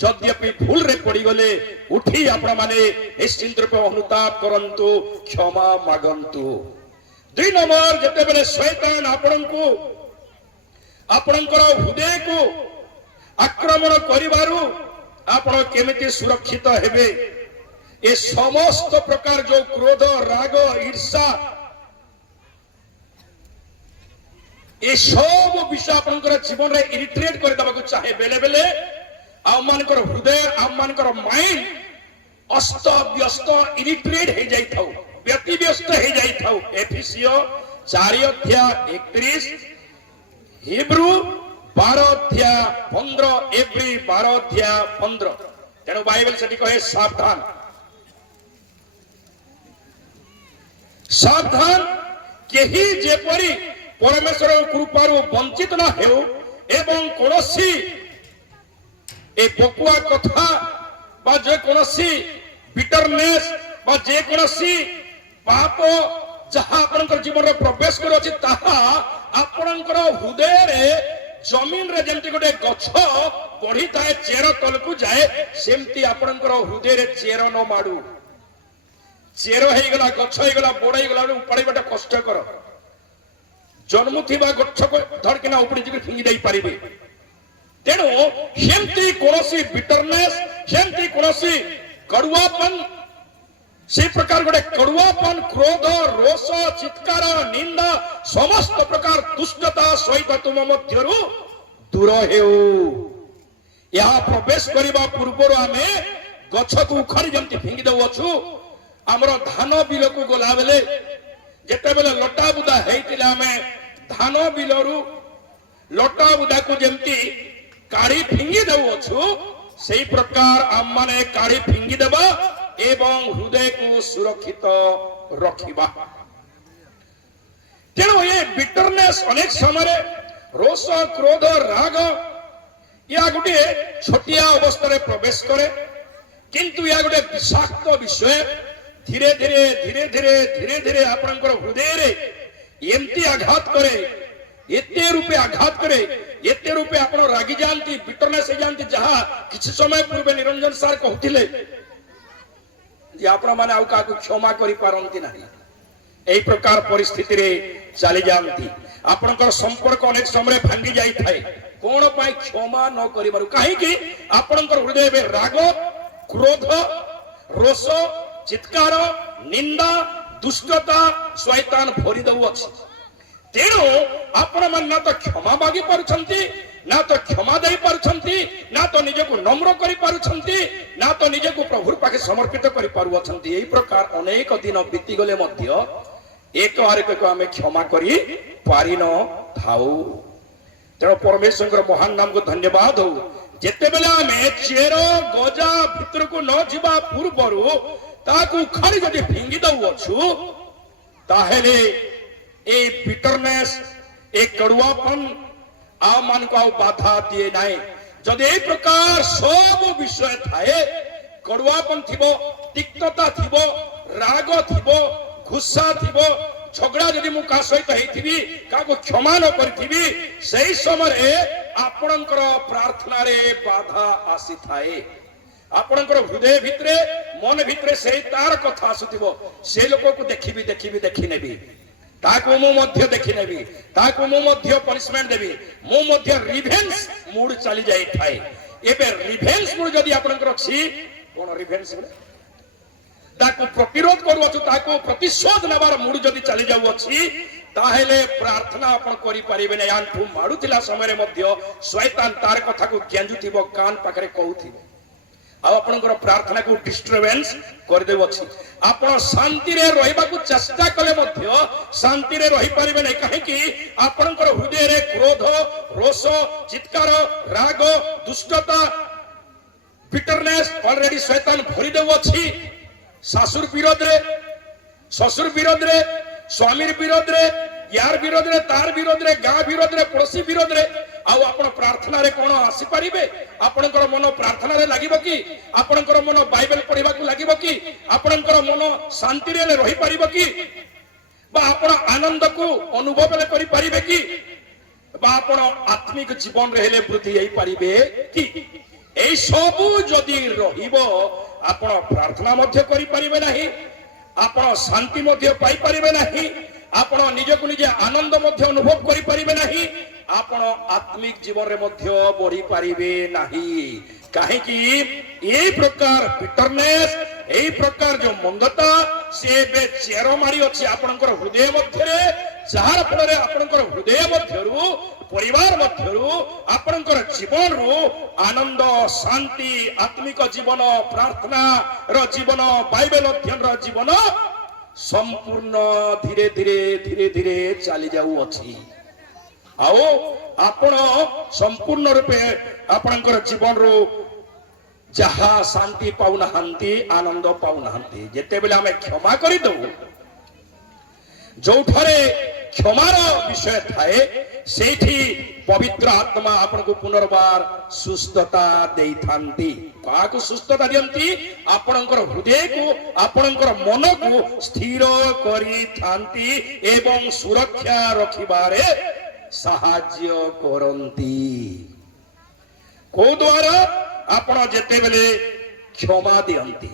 ଯଦ୍ୟପି ଭୁଲରେ ପଡିଗଲେ ଉଠି ଆପଣ ମାନେ ନିଶ୍ଚିନ୍ତ ରୂପେ ଅନୁତାପ କରନ୍ତୁ, କ୍ଷମା ମାଗନ୍ତୁ। 2 ନମ୍ବର, ଯେତେବେଳେ ଶୈତାନ ଆପଣଙ୍କୁ ଆପଣଙ୍କର ହୃଦୟକୁ ଆକ୍ରମଣ କରିବାରୁ ଆପଣ କେମିତି ସୁରକ୍ଷିତ ହେବେ? ଏ ସମସ୍ତ ପ୍ରକାର ଯୋଉ କ୍ରୋଧ, ରାଗ, ଈର୍ଷା, ଏ ସବୁ ବିଷୟ ଆପଣଙ୍କର ଜୀବନରେ ଇରିଟ୍ରେଟ୍ କରିଦେବାକୁ ଚାହେଁ। ବେଲେ ବେଲେ ଆମମାନଙ୍କର ହୃଦୟ, ଆମମାନଙ୍କର ମାଇଣ୍ଡ ଅସ୍ତବ୍ୟସ୍ତ, ଇରିଟ୍ରେଟ୍ ହେଇଯାଇଥାଉ, ବ୍ୟତିବ୍ୟସ୍ତ ହେଇଯାଇଥାଉ। ଏଫେସିୟ 4:31, ହିବ୍ରୁ 12:15, ଏବ୍ରି 12:15। ତେଣୁ ବାଇବେଲ ସେଠି କହେ ସାବଧାନ, ସାବଧାନ, କେହି ଯେପରି ପରମେଶ୍ୱର କୃପାରୁ ବଞ୍ଚିତ ନ ହେଉ ଏବଂ କୌଣସି ଏ ବକୁଆ କଥା ବା ଯେକୌଣସି ବିଟରନେସ୍ ବା ଯେକୌଣସି ପାପ ଯାହା ଆପଣଙ୍କର ଜୀବନରେ ପ୍ରବେଶ କରୁଅଛି ତାହା ଆପଣଙ୍କର ହୃଦୟରେ ଜମିନରେ ଯେମିତି ଗୋଟେ ଗଛ ବଢିଥାଏ, ଚେର ତଳକୁ ଯାଏ, ସେମିତି ଆପଣଙ୍କର ହୃଦୟରେ ଚେର ନ ମାଡୁ। ଚେର ହେଇଗଲା, ଗଛ ହେଇଗଲା, ବଡ ହେଇଗଲା, ଉପାଡ଼ିବାଟା କଷ୍ଟକର। ଜନ୍ମୁଥିବା ଗଛକୁ ଧରିକିନା ଉପଡ଼ି ଯିବି ଫିଙ୍ଗି ଦେଇ ପାରିବେ। ତେଣୁ ସେମିତି କୌଣସି ବିଟରନେସ୍, ସେମିତି କୌଣସି କଡୁଆପନ, ସେ ପ୍ରକାର ଗୋଟେ କଡୁଆପନ, କ୍ରୋଧ, ରୋଷ, ଚିତ୍କାର, ନିନ୍ଦା, ସମସ୍ତ ପ୍ରକାର ଦୁଷ୍ଟତା ସହିତ ତୁମ ମଧ୍ୟରୁ ଦୂର ହେଉ। ଏହା ପ୍ରବେଶ କରିବା ପୂର୍ବରୁ ଆମେ ଗଛକୁ ଉଖାଡ଼ି ଯେମିତି ଫିଙ୍ଗି ଦେଉଅଛୁ, ଆମର ଧାନ ବିଲକୁ ଗଲା ବେଲେ ଯେତେବେଳେ ଲଟା ବୁଦା ହେଇଥିଲେ ଆମେ ଧାନ ବିଲରୁ ଲଟା ବୁଦାକୁ ଯେମିତି କାଢି ଫିଙ୍ଗି ଦେଉଅଛୁ, ସେଇ ପ୍ରକାର ଆମମାନେ କାଢି ଫିଙ୍ଗି ଦେବା ଏବଂ ହୃଦୟକୁ ସୁରକ୍ଷିତ ରଖିବା। ତେଣୁ ଏ ବିଟରନେସ୍ ଅନେକ ସମୟରେ ରୋଷ, କ୍ରୋଧ, ରାଗ, ଏହା ଗୋଟିଏ ଛୋଟିଆ ଅବସ୍ଥାରେ ପ୍ରବେଶ କରେ, କିନ୍ତୁ ଏହା ଗୋଟେ ବିଷାକ୍ତ ବିଷୟ। ଧୀରେ ଧୀରେ ଧୀରେ ଧୀରେ ଧୀରେ ଧୀରେ ଆପଣଙ୍କର ହୃଦୟରେ ଏମିତି ଆଘାତ କରେ, ଏତେ ରୂପେ ଆଘାତ କରେ, ଏତେ ରୂପେ ଆପଣ ରାଗି ଯାଆନ୍ତି, ବିଟରନେସ୍ ହେଇଯାଆନ୍ତି, ଯାହା କିଛି ସମୟ ପୂର୍ବେ ନିରଞ୍ଜନ ସାର୍ କହୁଥିଲେ ଯେ ଆପଣ ମାନେ ଆଉ କାହାକୁ କ୍ଷମା କରିପାରନ୍ତି ନାହିଁ। এই প্রকার পরিস্থিতিরে চালি যাଆନ୍ତି। ଆପଣଙ୍କର ସମ୍ପର୍କ ଅନେକ ସମୟରେ ଭାଙ୍ଗି ଯାଇଥାଏ। কোন ପାଇଁ କ୍ଷମା ନ କରିବାରୁ, କାହିଁକି ଆପଣଙ୍କର ହୃଦୟରେ ରାଗ, କ୍ରୋଧ, ରୋଷ, ଚିତ୍କାର, ନିନ୍ଦା, ଦୁଷ୍ଟତା ଶୈତାନ ଭରି ଦେଉଅଛି। ତେଣୁ ଆପଣମାନେ ନା ତ କ୍ଷମା ମାଗି ପାରୁଛନ୍ତି, ନା ତ କ୍ଷମା ଦେଇ ପାରୁଛନ୍ତି, ନା ତ ନିଜକୁ ନମ୍ର କରିପାରୁଛନ୍ତି, ନା ତ ନିଜକୁ ପ୍ରଭୁର ପାଖେ ସମର୍ପିତ କରିପାରୁଅଛନ୍ତି। ଏହି ପ୍ରକାର ଅନେକ ଦିନ ବିତିଗଲେ ମଧ୍ୟ ଏକ ଆରେକକୁ ଆମେ କ୍ଷମା କରି ପାରିନ ଥାଉ। ତେଣୁ ପରମେଶ୍ୱରଙ୍କର ମହାନ ନାମକୁ ଧନ୍ୟବାଦ ହଉ। ଯେତେବେଳେ ଆମେ ଚେର ଗଜା ଭିତରକୁ ନ ଯିବା ପୂର୍ବରୁ ତାକୁ ଉଖାଡ଼ି ଯଦି ଫିଙ୍ଗି ଦେଉଅଛୁ, ତାହେଲେ ଏ ବିଟରନେସ୍, ଏ କଡୁଆପନ ଆମ ମାନଙ୍କୁ ଆଉ ବାଧା ଦିଏ ନାହିଁ। ଯଦି এই ପ୍ରକାର ସବୁ ବିଷୟ ଥାଏ, କଡୁଆପନ ଥିବ, ତିକ୍ତତା ଥିବ, ରାଗ ଥିବ, ଗୁସ୍ସା ଥିବ, ଝଗଡ଼ା ଯଦି ମୁଁ କାହା ସହିତ ହେଇଥିବି, କାହାକୁ କ୍ଷମା ନ କରିଥିବି, ସେହି ସମୟରେ ଆପଣଙ୍କର ପ୍ରାର୍ଥନାରେ ବାଧା ଆସିଥାଏ। ଆପଣଙ୍କର ହୃଦୟ ଭିତରେ, ମନ ଭିତରେ ସେଇ ତାର କଥା ଆସୁଥିବ, ସେ ଲୋକକୁ ଦେଖିବି ଦେଖିବି ଦେଖି ନେବି, ତାକୁ ମୁଁ ମଧ୍ୟ ଦେଖି ନେବି, ତାକୁ ମୁଁ ମଧ୍ୟ ପନିଶମେଣ୍ଟ ଦେବି, ମୁଁ ମଧ୍ୟ ରିଭେନ୍ସ ମୁଡ୍ ଚାଲି ଯାଇଥାଏ। ଏବେ ରିଭେନ୍ସ ମୁଡ୍ ଯଦି ଆପଣଙ୍କର ଅଛି, କଣ ରିଭେନ୍ସ ତାକୁ ପ୍ରତିରୋଧ କରୁଅଛୁ, ତାକୁ ପ୍ରତିଶୋଧ ନେବାର ମୁଡ୍ ଯଦି ଚାଲି ଯାଉଅଛି, ତାହେଲେ ପ୍ରାର୍ଥନା ଆପଣ କରିପାରିବେ ନାହିଁ। ଆଣ୍ଠୁ ମାଡୁଥିଲା ସମୟରେ ମଧ୍ୟ ଶୈତାନ ତାର କଥାକୁ ଗେଞ୍ଜୁଥିବ, କାନ ପାଖରେ କହୁଥିବ, ଆଉ ଆପଣଙ୍କର ପ୍ରାର୍ଥନାକୁ ଡିଷ୍ଟର୍ବାନ୍ସ କରିଦେଉଅଛି। ଆପଣ ଶାନ୍ତିରେ ରହିବାକୁ ଚେଷ୍ଟା କଲେ ମଧ୍ୟ ଶାନ୍ତିରେ ରହିପାରିବେ ନାହିଁ। କାହିଁକି? ଆପଣଙ୍କର ହୃଦୟରେ କ୍ରୋଧ, ରୋଷ, ଚିତ୍କାର, ରାଗ, ଦୁଷ୍ଟତା bitterness already शैतान भरी देउ अछि सासुर विरोध रे ससुर विरोध रे स्वामीर विरोध रे यार विरोध रे तार विरोध रे गाँ विरोध रे पड़ोसी विरोध रे आउ आपण प्रार्थना रे कोन आसी परिबे आपणकर मन प्रार्थना रे लागिबो कि आपणकर मन बाइबल पढिबा को लागिबो कि आपणकर मन शांति रे रहि परिबो कि बा आपण आनंद को अनुभव ले करि परिबे कि बा आपण आत्मिक जीवन रे हेले वृद्धि हेई परिबे कि ए सब जदि रहिबो आपण प्रार्थना मध्य करि परिबे नाही आपण शांति मध्य पाई परिबे नाही आपण निज को निजे आनंद मध्य अनुभव करि परिबे नाही आपण आत्मिक जीवन रे मध्य बढ़ी परिबे नाही काहे कि ए प्रकार बिटरनेस ए प्रकार जो मंदता से बे चेरो मारी अछि आपनकर हृदय मध्य रे जार फल रे आपनकर हृदय मध्य रु परिवार मध्य रु आपनकर जीवन रु आनंद शांति आत्मिक जीवन प्रार्थना रो जीवन बाइबल अध्ययन रो जीवन संपूर्ण धीरे धीरे धीरे धीरे चली जाऊ अछि आओ आपण संपूर्ण रूपे आपनकर जीवन रो जहा शांति पाउना हंती आनंद पाउना हंती जेते बेले हमें क्षमा करि दउ जोठरे क्षमार विषय थाए सेठी पवित्र आत्मा आपन को पुनर्बार सुस्थता देई थांती काको सुस्थता दियंती आपनकर हृदय को आपनकर मन को स्थिर करी थांती एवं सुरक्षा रखिबारे साहाय्य करंती को द्वारा आपण जेते बेले क्षमा दियंती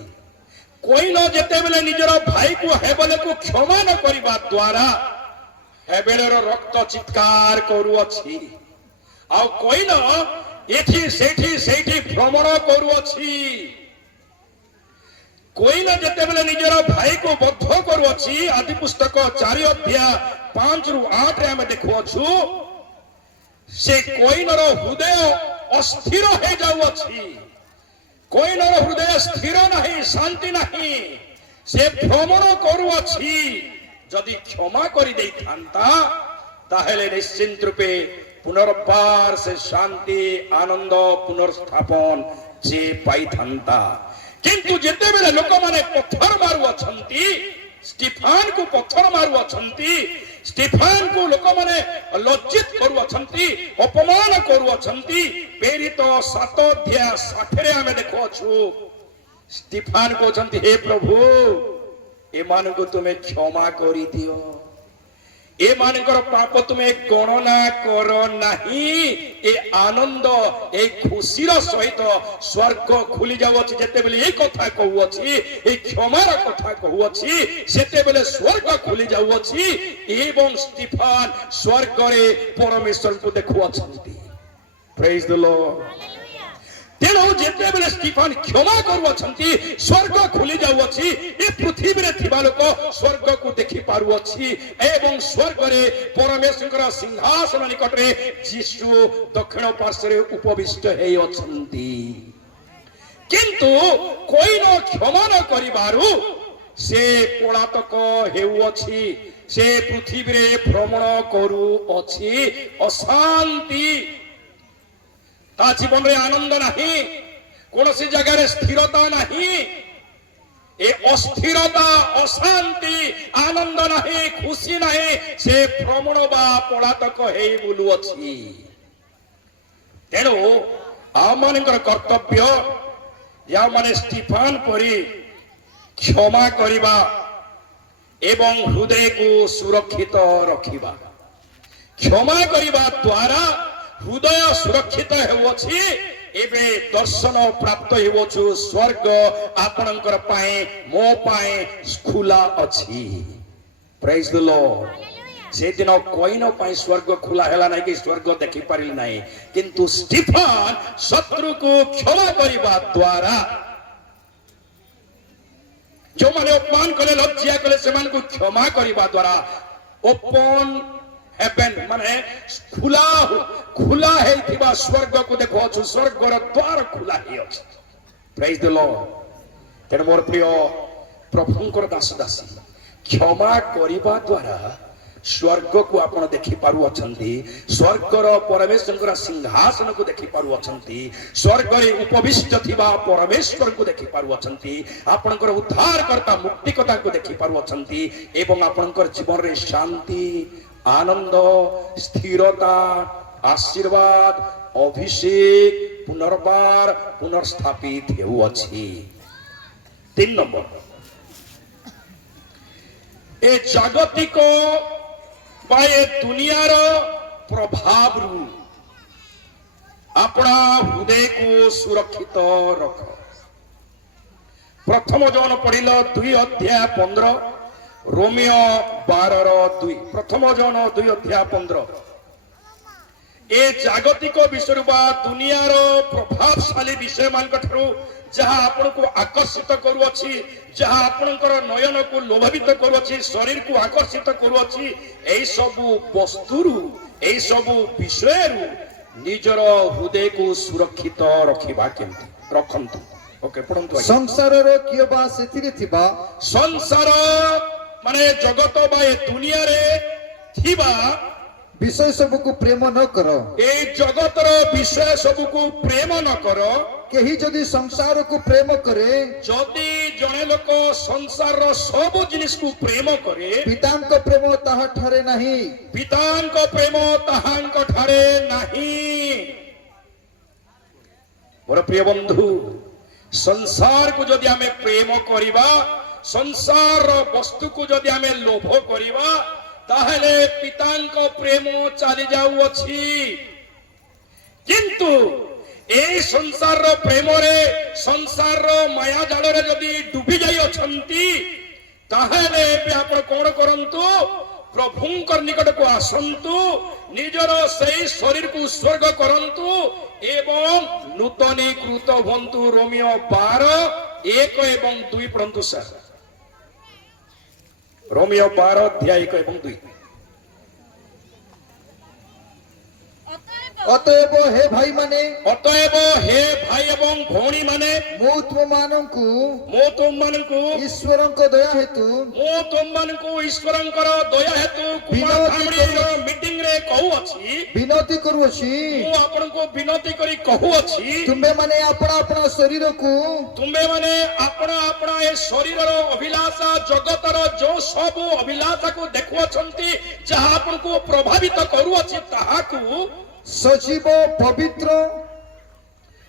कोई न जेते बेले निजर भाई को हेबले को क्षमा न करिबा द्वारा हेबेलेर रक्त चित्कार करू अछि आ कोई न एठी सेठी भ्रमण करू अछि कोई न जेते बेले निजर भाई को बद्ध करू अछि आदि पुस्तक 4 अध्याय 5 रु 8 रे हम देखु अछु से कोई नर हृदय अस्थिर हे जाउ अछि कोई नर हृदय स्थिर नहीं शांति नहीं से भ्रमण करू अछि जदि क्षमा करि देई थांता ताहेले निश्चित रूपे पुनर्बार से शांति आनंद पुनर्स्थापन जे पाई थांता किंतु जेते बेले लोक माने पत्थर मारू अछंती स्टीफान को पत्थर मारू अछंती स्टीफान को लोक माने लज्जित करू अछंती अपमान करू अछंती प्रेरित 7 अध्याय 60 रे हमें देखो छु स्टीफान को अछंती हे प्रभु ए मान को तुम्हें क्षमा करी दियो ए मानकर पाप तुम्हें गणना कर नहीं ए आनंद ए खुशीर सहित स्वर्ग खुली जाउछि जेते बेले ए कथा कहउछि ए क्षमार कथा कहउछि सेते बेले स्वर्ग खुली जाउछि एवं स्टीफान स्वर्ग रे परमेश्वर को देखुअछंती प्रेज द लॉर्ड तेणु जेते बेले स्टीफान क्षमा करूअछंती स्वर्ग खुली जाउछि ए पृथ्वी रे थिबा लोक स्वर्ग को देखि पारुअछि एवं स्वर्ग रे परमेश्वर सिंहासन निकट रे यीशु दक्षिण पार्श्व रे उपविष्ट हेइ अछंती किंतु कोई न क्षमा न करिबारु से पलातक हेउअछि से पृथ्वी रे भ्रमण करूअछि अशांति ता जीवन रे आनंद नहीं कौन सी जगह रे स्थिरता नहीं ए अस्थिरता अशांति आनंद नहीं खुशी नहीं से भ्रमण बा पलातक हे बुलु अछि तेणु आमानकर कर्तव्य या माने स्टीफान परी क्षमा करिबा एवं हृदय को सुरक्षित रखिबा क्षमा करिबा द्वारा हृदय सुरक्षित हेउछि एबे दर्शन प्राप्त हेउछु स्वर्ग आपणकर पाए मो पाए खुला अछि प्रेज द लॉर्ड से दिन कोई न पाए स्वर्ग खुला हैला नहीं कि स्वर्ग देखि पारिल नहीं किंतु स्टीफान शत्रु को क्षमा करिबा द्वारा जो माने अपमान कले लज्जा कले सेमान को क्षमा करिबा द्वारा ओपन हेवन माने खुला खुला है थिबा स्वर्ग को देखो छु स्वर्ग र द्वार खुला है अछि प्रेज द लॉर्ड तेन मोर प्रिय प्रभुंकर दास दासी क्षमा करिबा द्वारा स्वर्ग को आपण देखि पारु अछंती स्वर्गर परमेश्वर सिंहासन को देखि पारु अछंती स्वर्ग रे उपविष्ट थिबा परमेश्वर को देखि पारु अछंती आपनकर उद्धार करता मुक्तिकता को देखि पारु अछंती एवं आपनकर जीवन रे शांति आनंद स्थिरता आशीर्वाद अभिषेक पुनर्बार पुनर्स्थापित हेउ अछि 3 नंबर ए जागतिक बाए दुनियार प्रभाव रु अपना हृदय को सुरक्षित रख प्रथम जन पढ़िल 2 अध्याय 15 रोमियो 12:2 प्रथम जन 2 अध्याय 15 ए जागतिक विषय बा दुनियार प्रभावशाली विषय मान जहाँ आपण को आकर्षित करुअछि जहाँ आपणकर नयन को लोभावित करुअछि शरीर को आकर्षित करुअछि एई सबु वस्तुरु एई सबु विषयरु निजर हृदय को सुरक्षित रखिबा केमति रखंतु ओके पढंतु संसार रो कियो बा सेतिरे थिबा संसार माने जगत बा ए दुनिया रे थिबा विषय सब को प्रेम न करो ए जगतर विषय सब को प्रेम न करो केही जदि संसार को प्रेम करे जदि जने लोक संसार रो सब जिनिस को प्रेम करे पितांक प्रेम ताहा ठरे नहीं पितांक प्रेम ताहांक ठारे नहीं मोर प्रिय बंधु संसार को जदि हमें प्रेम करिबा संसार रो वस्तु को जदि हमें लोभ करिबा ताहले पितांक प्रेम चली जाऊ अछि किंतु ए संसार रो प्रेम रे संसार रो माया जाल रे जदि डूबी जाई अछंती ताहले आपण कोन करंतु प्रभुंकर निकट को आसंतु निजर सही शरीर को उत्सर्ग करंतु एवं नूतनीकृत भंतु रोमियो 12:1 एवं 2 पढ़ंतु सर रोमियो 12:1 एवं 2 अतएव हे भाई माने अतएव हे भाई एवं भौणी माने मो तुम मानकु ईश्वरंक दया ईश्वरंकर दया हेतु कुमार धामड़ी मीटिंग रे कहू अछि विनती करू अछि मु आपन को विनती करी कहू अछि तुमे माने अपना अपना शरीर को तुमे माने अपना अपना ए शरीर रो अभिलाषा जगत रो जो सब अभिलाषा को देखु अछंती जहा आपन को प्रभावित करू अछि ताहा को सजीव पवित्र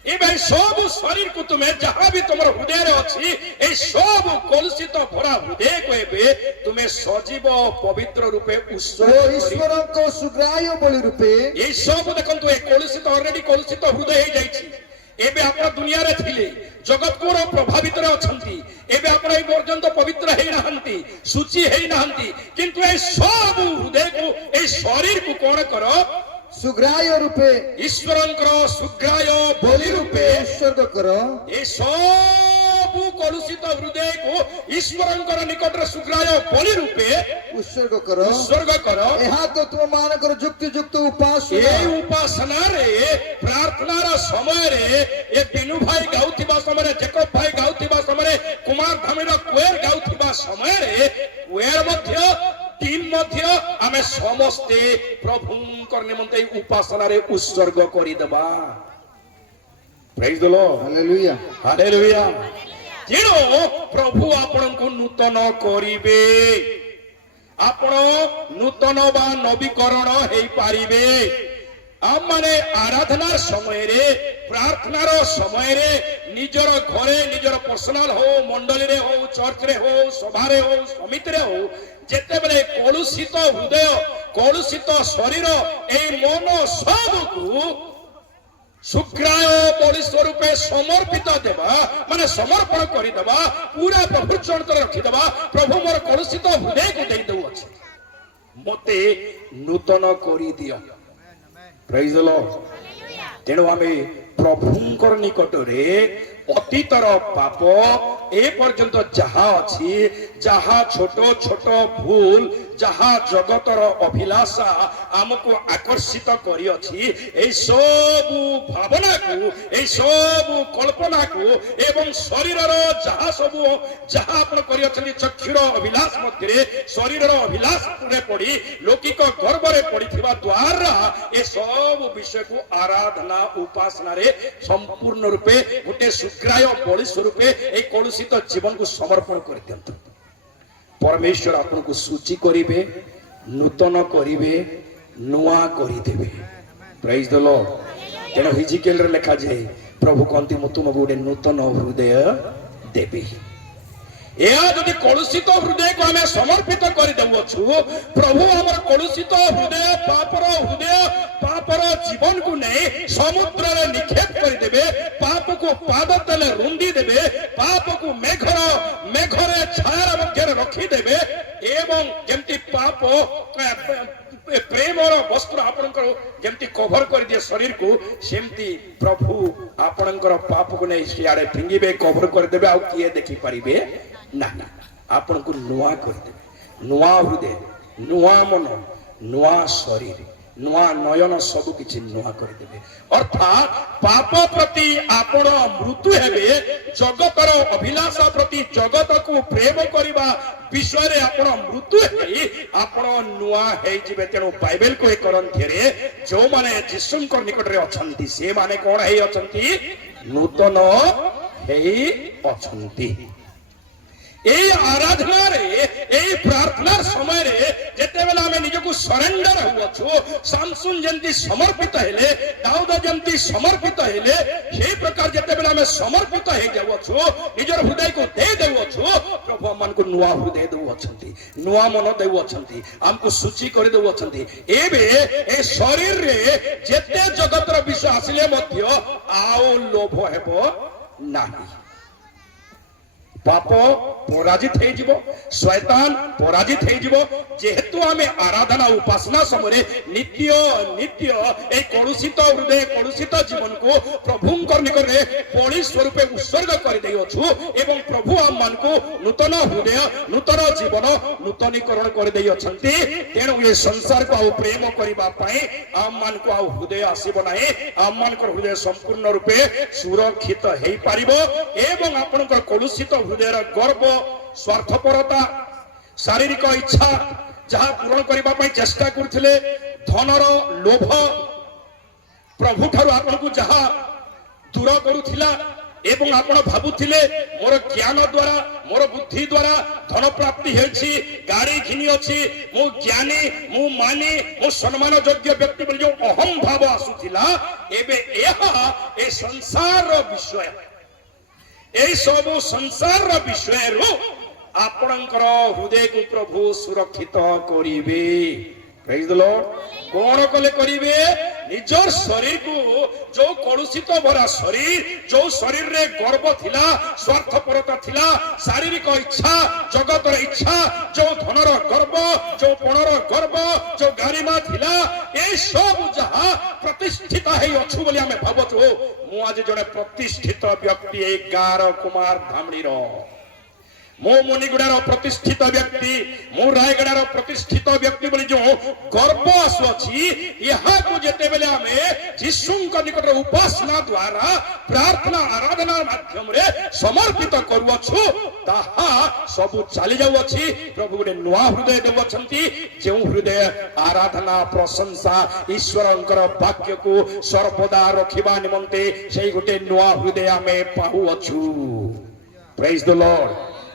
एवं सब शरीर को तुम्हें जहां भी तुम हृदय अच्छी ए सब कलुषित भरा हृदय को एबे तुम्हें सजीव पवित्र रूपे ईश्वर को सुग्राह्य बलि रूपे ए सब देखंतु ए कलुषित ऑलरेडी कलुषित हृदय हे जाईछि एबे आपण दुनिया रे थिले जगत को प्रभावित रे अछंती एबे आपण ए पर्यंत पवित्र हे नहंती सूची हे नहंती किंतु ए सब हृदय को ए शरीर को कोन करो सुग्राह्य रूपे ईश्वरंकर सुग्राह्य बलि रूपे उत्सर्ग करो ए सब कलुषित हृदय को ईश्वरंकर निकट रे सुग्राह्य बलि रूपे उत्सर्ग करो एहा तो तुम मानकर युक्त युक्त उपासना ए उपासना रे प्रार्थना रा समय रे ए बिनु भाई गाउथिबा समय रे जेकब भाई गाउथिबा समय रे कुमार धामीर क्वेर गाउथिबा समय रे क्वेर मध्य टीम मध्य आमे समस्ते प्रभुंकर निमंते उपासना रे उत्सर्ग करि देबा praise the lord hallelujah hallelujah जेनो प्रभु आपन को नूतन करिवे आपण नूतन बा नवीकरण हेई पारिबे आम माने आराधनार समय रे प्रार्थनार समय रे निजर घरे निजर पर्सनल हो मंडली रे हो चर्च रे हो सभा रे हो समिति रे हो जेते बेले कलुषित हृदय कलुषित शरीर ए मन सब को सुग्राह्य बलि स्वरूपे समर्पित देवा माने समर्पण करि देबा पूरा प्रभु चरण रखि देबा प्रभु मोर कलुषित हृदय को दे दउ अछि मते नूतन करि दियो प्रेज द लॉर्ड तेणु आमे प्रभुंकर निकट रे अतीतर पाप ए पर्यंत जहा अछि जहा छोट छोट भूल ଯାହା ଜଗତର ଅଭିଳାଷା ଆମକୁ ଆକର୍ଷିତ କରିଅଛି, ଏଇ ସବୁ ଭାବନାକୁ, ଏଇ ସବୁ କଳ୍ପନାକୁ ଏବଂ ଶରୀରର ଯାହା ଆପଣ କରିଅଛନ୍ତି ଚକ୍ଷୁର ଅଭିଳାଷ ମଧ୍ୟରେ ଶରୀରର ଅଭିଳାଷରେ ପଡି ଲୌକିକ ଗର୍ବରେ ପଡିଥିବା ଦ୍ୱାରା ଏସବୁ ବିଷୟକୁ ଆରାଧନା ଉପାସନାରେ ସମ୍ପୂର୍ଣ୍ଣ ରୂପେ ଗୋଟେ ସୁଗ୍ରାହ୍ୟ ବଳି ସ୍ୱରୂପେ ଏଇ କଳୁଷିତ ଜୀବନକୁ ସମର୍ପଣ କରିଦିଅନ୍ତୁ। ପରମେଶ୍ୱର ଆପଣଙ୍କୁ ଶୁଚି କରିବେ, ନୂତନ କରିବେ, ନୂଆ କରିଦେବେ। ପ୍ରାଇଜ୍ ଦ ଲର୍ଡ। ତେଣୁ ହିଜିକେଲରେ ଲେଖାଯାଏ, ପ୍ରଭୁ କହନ୍ତି ମୁଁ ତୁମକୁ ଗୋଟେ ନୂତନ ହୃଦୟ ଦେବି। ଏହା ଯଦି କଳୁଷିତ ହୃଦୟକୁ ଆମେ ସମର୍ପିତ କରିଦେଉଛୁ, ପ୍ରଭୁ ଆମର କଳୁଷିତ ହୃଦୟ, ପାପର ହୃଦୟ, ପାପର ଜୀବନକୁ ନେଇ ସମୁଦ୍ରରେ ନିକ୍ଷେପ କରିଦେବେ, ପାପକୁ ପାଦ ତଳେ ରୁନ୍ଧି ଦେବେ, ପାପକୁ ମେଘରେ ଛାୟାର ମଧ୍ୟରେ ରଖିଦେବେ ଏବଂ ଯେମିତି ପାପ ପ୍ରେମର ବସ୍ତ୍ର ଆପଣଙ୍କର ଯେମିତି କଭର କରିଦିଏ ଶରୀରକୁ, ସେମିତି ପ୍ରଭୁ ଆପଣଙ୍କର ପାପକୁ ନେଇ ସିଆଡେ ଫିଙ୍ଗିବେ, କଭର କରିଦେବେ, ଆଉ କିଏ ଦେଖିପାରିବେ ନା। ଆପଣଙ୍କୁ ନୂଆ କରିଦେବେ, ନୂଆ ହୃଦୟ, ନୂଆ ମନ, ନୂଆ ଶରୀର, ନୂଆ ନୟନ, ସବୁ କିଛି ନୂଆ କରିଦେବେ। ଅର୍ଥାତ୍ ପାପ ପ୍ରତି ଆପଣ ମୃତ୍ୟୁ ହେବେ, ଜଗତର ଅଭିଳାଷା ପ୍ରତି, ଜଗତକୁ ପ୍ରେମ କରିବା ବିଷୟରେ ଆପଣ ମୃତ୍ୟୁ ହେଇ ଆପଣ ନୂଆ ହେଇଯିବେ। ତେଣୁ ବାଇବେଲ କହେ ଗ୍ରନ୍ଥରେ ଯୋଉମାନେ ଯୀଶୁଙ୍କ ନିକଟରେ ଅଛନ୍ତି ସେମାନେ କଣ ହେଇ ଅଛନ୍ତି? ନୂତନ ହେଇ ଅଛନ୍ତି। এই আরাধনারে, এই প্রার্থনার সময়ে যেতেবেলে আমি নিজকে সরেন্ডর হউছু, সামসুন যেমতি সমর্পিত হেলে, দাউদ যেমতি সমর্পিত হেলে, সেই প্রকার যেতেবেলে আমি সমর্পিত হয়ে যাওছু, নিজের হৃদয়কে দেই দেউছু, প্রভু আমানকু নূয়া হৃদয় দেউছন্তি, নূয়া মন দেউছন্তি, আমকু সূচি করে দেউছন্তি। এবে এই শরীরে যেতে জগতর বিষয় আসলে মধ্য আও লোভ হেব নাহি। পাপ পরাজিত হয়ে যাব, শয়তান পরাজিত হয়ে যাব। যেহেতু আমি আরাধনা উপাসনা সময় নিত্য নিত্য এই কলুষিত হৃদয়, কলুষিত জীবনকু প্রভুঙ্কর নিকটে বলি স্বরূপে উৎসর্গ করে দেইছু এবং প্রভু আমমানকু নূতন হৃদয়, নূতন জীবন, নূতনীকরণ করে দেইছন্তি। তেণু এই সংসারকু আউ প্রেম করিবা পাই আমমানকু আউ হৃদয় আসিব নাই। আমমানকর হৃদয় সম্পূর্ণ রূপে সুরক্ষিত হই পারিব এবং আপনার কলুষিত হৃদয়ের গর্ব, স্বার্থপরতা, শারীরিক ইচ্ছা যাহা পূরণ করা চেষ্টা করুলে, ধনর লোভ প্রভু ঠার আপনার যাহা দূর করুলা এবং আপনার ভাবুলে মোর জ্ঞান দ্বারা, মোর বুদ্ধি দ্বারা ধন প্রাপ্তি হয়েছি, গাড়ি ঘিনি অছি, মু জ্ঞানী, মু মানি, মু সম্মান যোগ্য ব্যক্তি বলে যে অহম ভাব আসুলা, এবে এ সংসার বিষয়, এই সব সংসার বিষয়ের আপনার হৃদয়কে প্রভু সুরক্ষিত করিবে। Praise the Lord. কোন কলে করিবে? নিজর শরীরকু, जो कलुषित भरा शरीर, जो शरीर रे गर्व थिला, स्वार्थपरता थिला, शारीरिक इच्छा, जगतर इच्छा, जो धनर गर्व, जो पणर गर्व, जो गारिमा थिला, ए सब जहा प्रतिष्ठित है अच्छु बोली आमे भाबछु। मु आज जने प्रतिष्ठित व्यक्ति ए गार कुमार धामणीर, मो मुनिगुड़ार प्रतिष्ठित व्यक्ति, मो रायगड़ार प्रतिष्ठित व्यक्ति बोली जो गर्व आसुअछि, यहाँ को जेते बेले आमे यीशुଙ୍କ निकट उपासना द्वारा, प्रार्थना आराधना माध्यम रे समर्पित करूअछु, ताहा सब चली जाउअछि। प्रभु गोटे नुआ हृदय देउछंती, जेउ हृदय आराधना प्रशंसा ईश्वरंकर वाक्य को सर्वदा रखिबा निमंते सेही गोटे नुआ हृदय आमे पाउअछु। Praise the lord.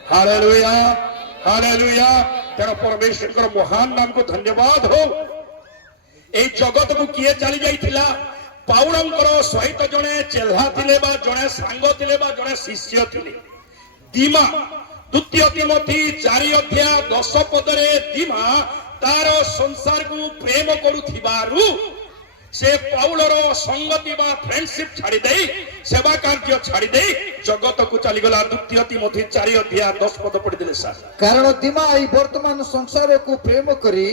Hallelujah, hallelujah. तेणु परमेश्वर महान नाम को धन्यवाद हो। ए जगत को किए चली जाइथिला? पाउलंकर सहित जने चेल्हा थिले बा जने सांग थिले बा जने शिष्य थिले। दीमा द्वितीय तिमोथी 4 अध्याय 10 पदरे दीमा तार संसार को प्रेम करुथिबारु से पाउलर संगति बा फ्रेंडशिप छाड़ी दे सेवा कार्य छाड़ी दे जगत को चली गला। द्वितीय तिमोथी 4 अध्याय 10 पद पढ़ी देले सर। कारण दिमा ई वर्तमान संसार को प्रेम करी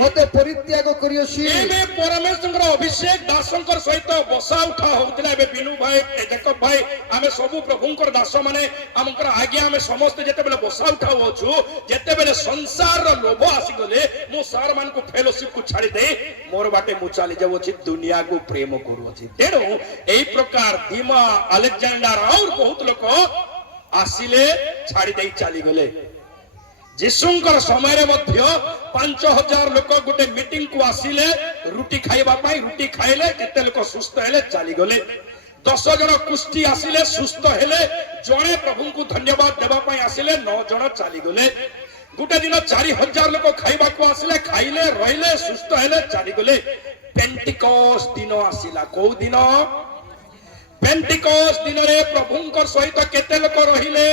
मते परित्याग करियोसी। एमे परमेश्वर अभिषेक दासंकर सहित बसा उठा होतला। एबे बिनु भाई जेकब भाई आमे सब प्रभुंकर दास माने हमकर आज्ञा आमे समस्त जेते बेले बसा उठा होछु जेते बेले संसार रो लोभ आसी गले मो सार मान को फेलोशिप को छाड़ी दे मोर बाटे मु चली जाऊ छी दुनिया को प्रेम करू छी। तेणु एई प्रकार दिमा अलेक्जेंडर और बहुत लोक आसिले छाड़ी दे चली गले। जीशुंकर समय रे मध्य 5000 लोक गोटे मीटिंग को आसिले रुटी खाइबा पाई रुटी खाइले केते लोक सुस्थ हेले चली गले। 10 जन कुष्ठी आसिले सुस्थ हेले जणे प्रभु को धन्यवाद देबा पाई आसिले 9 जन चली गले। गोटे दिन 4000 लोक खाइबा को आसिले खाइले रहिले सुस्थ हेले चली गले। पेंटिकॉस दिन आसिला। को दिन? पेंटिकॉस दिन रे प्रभुंकर सहित केते लोक रहिले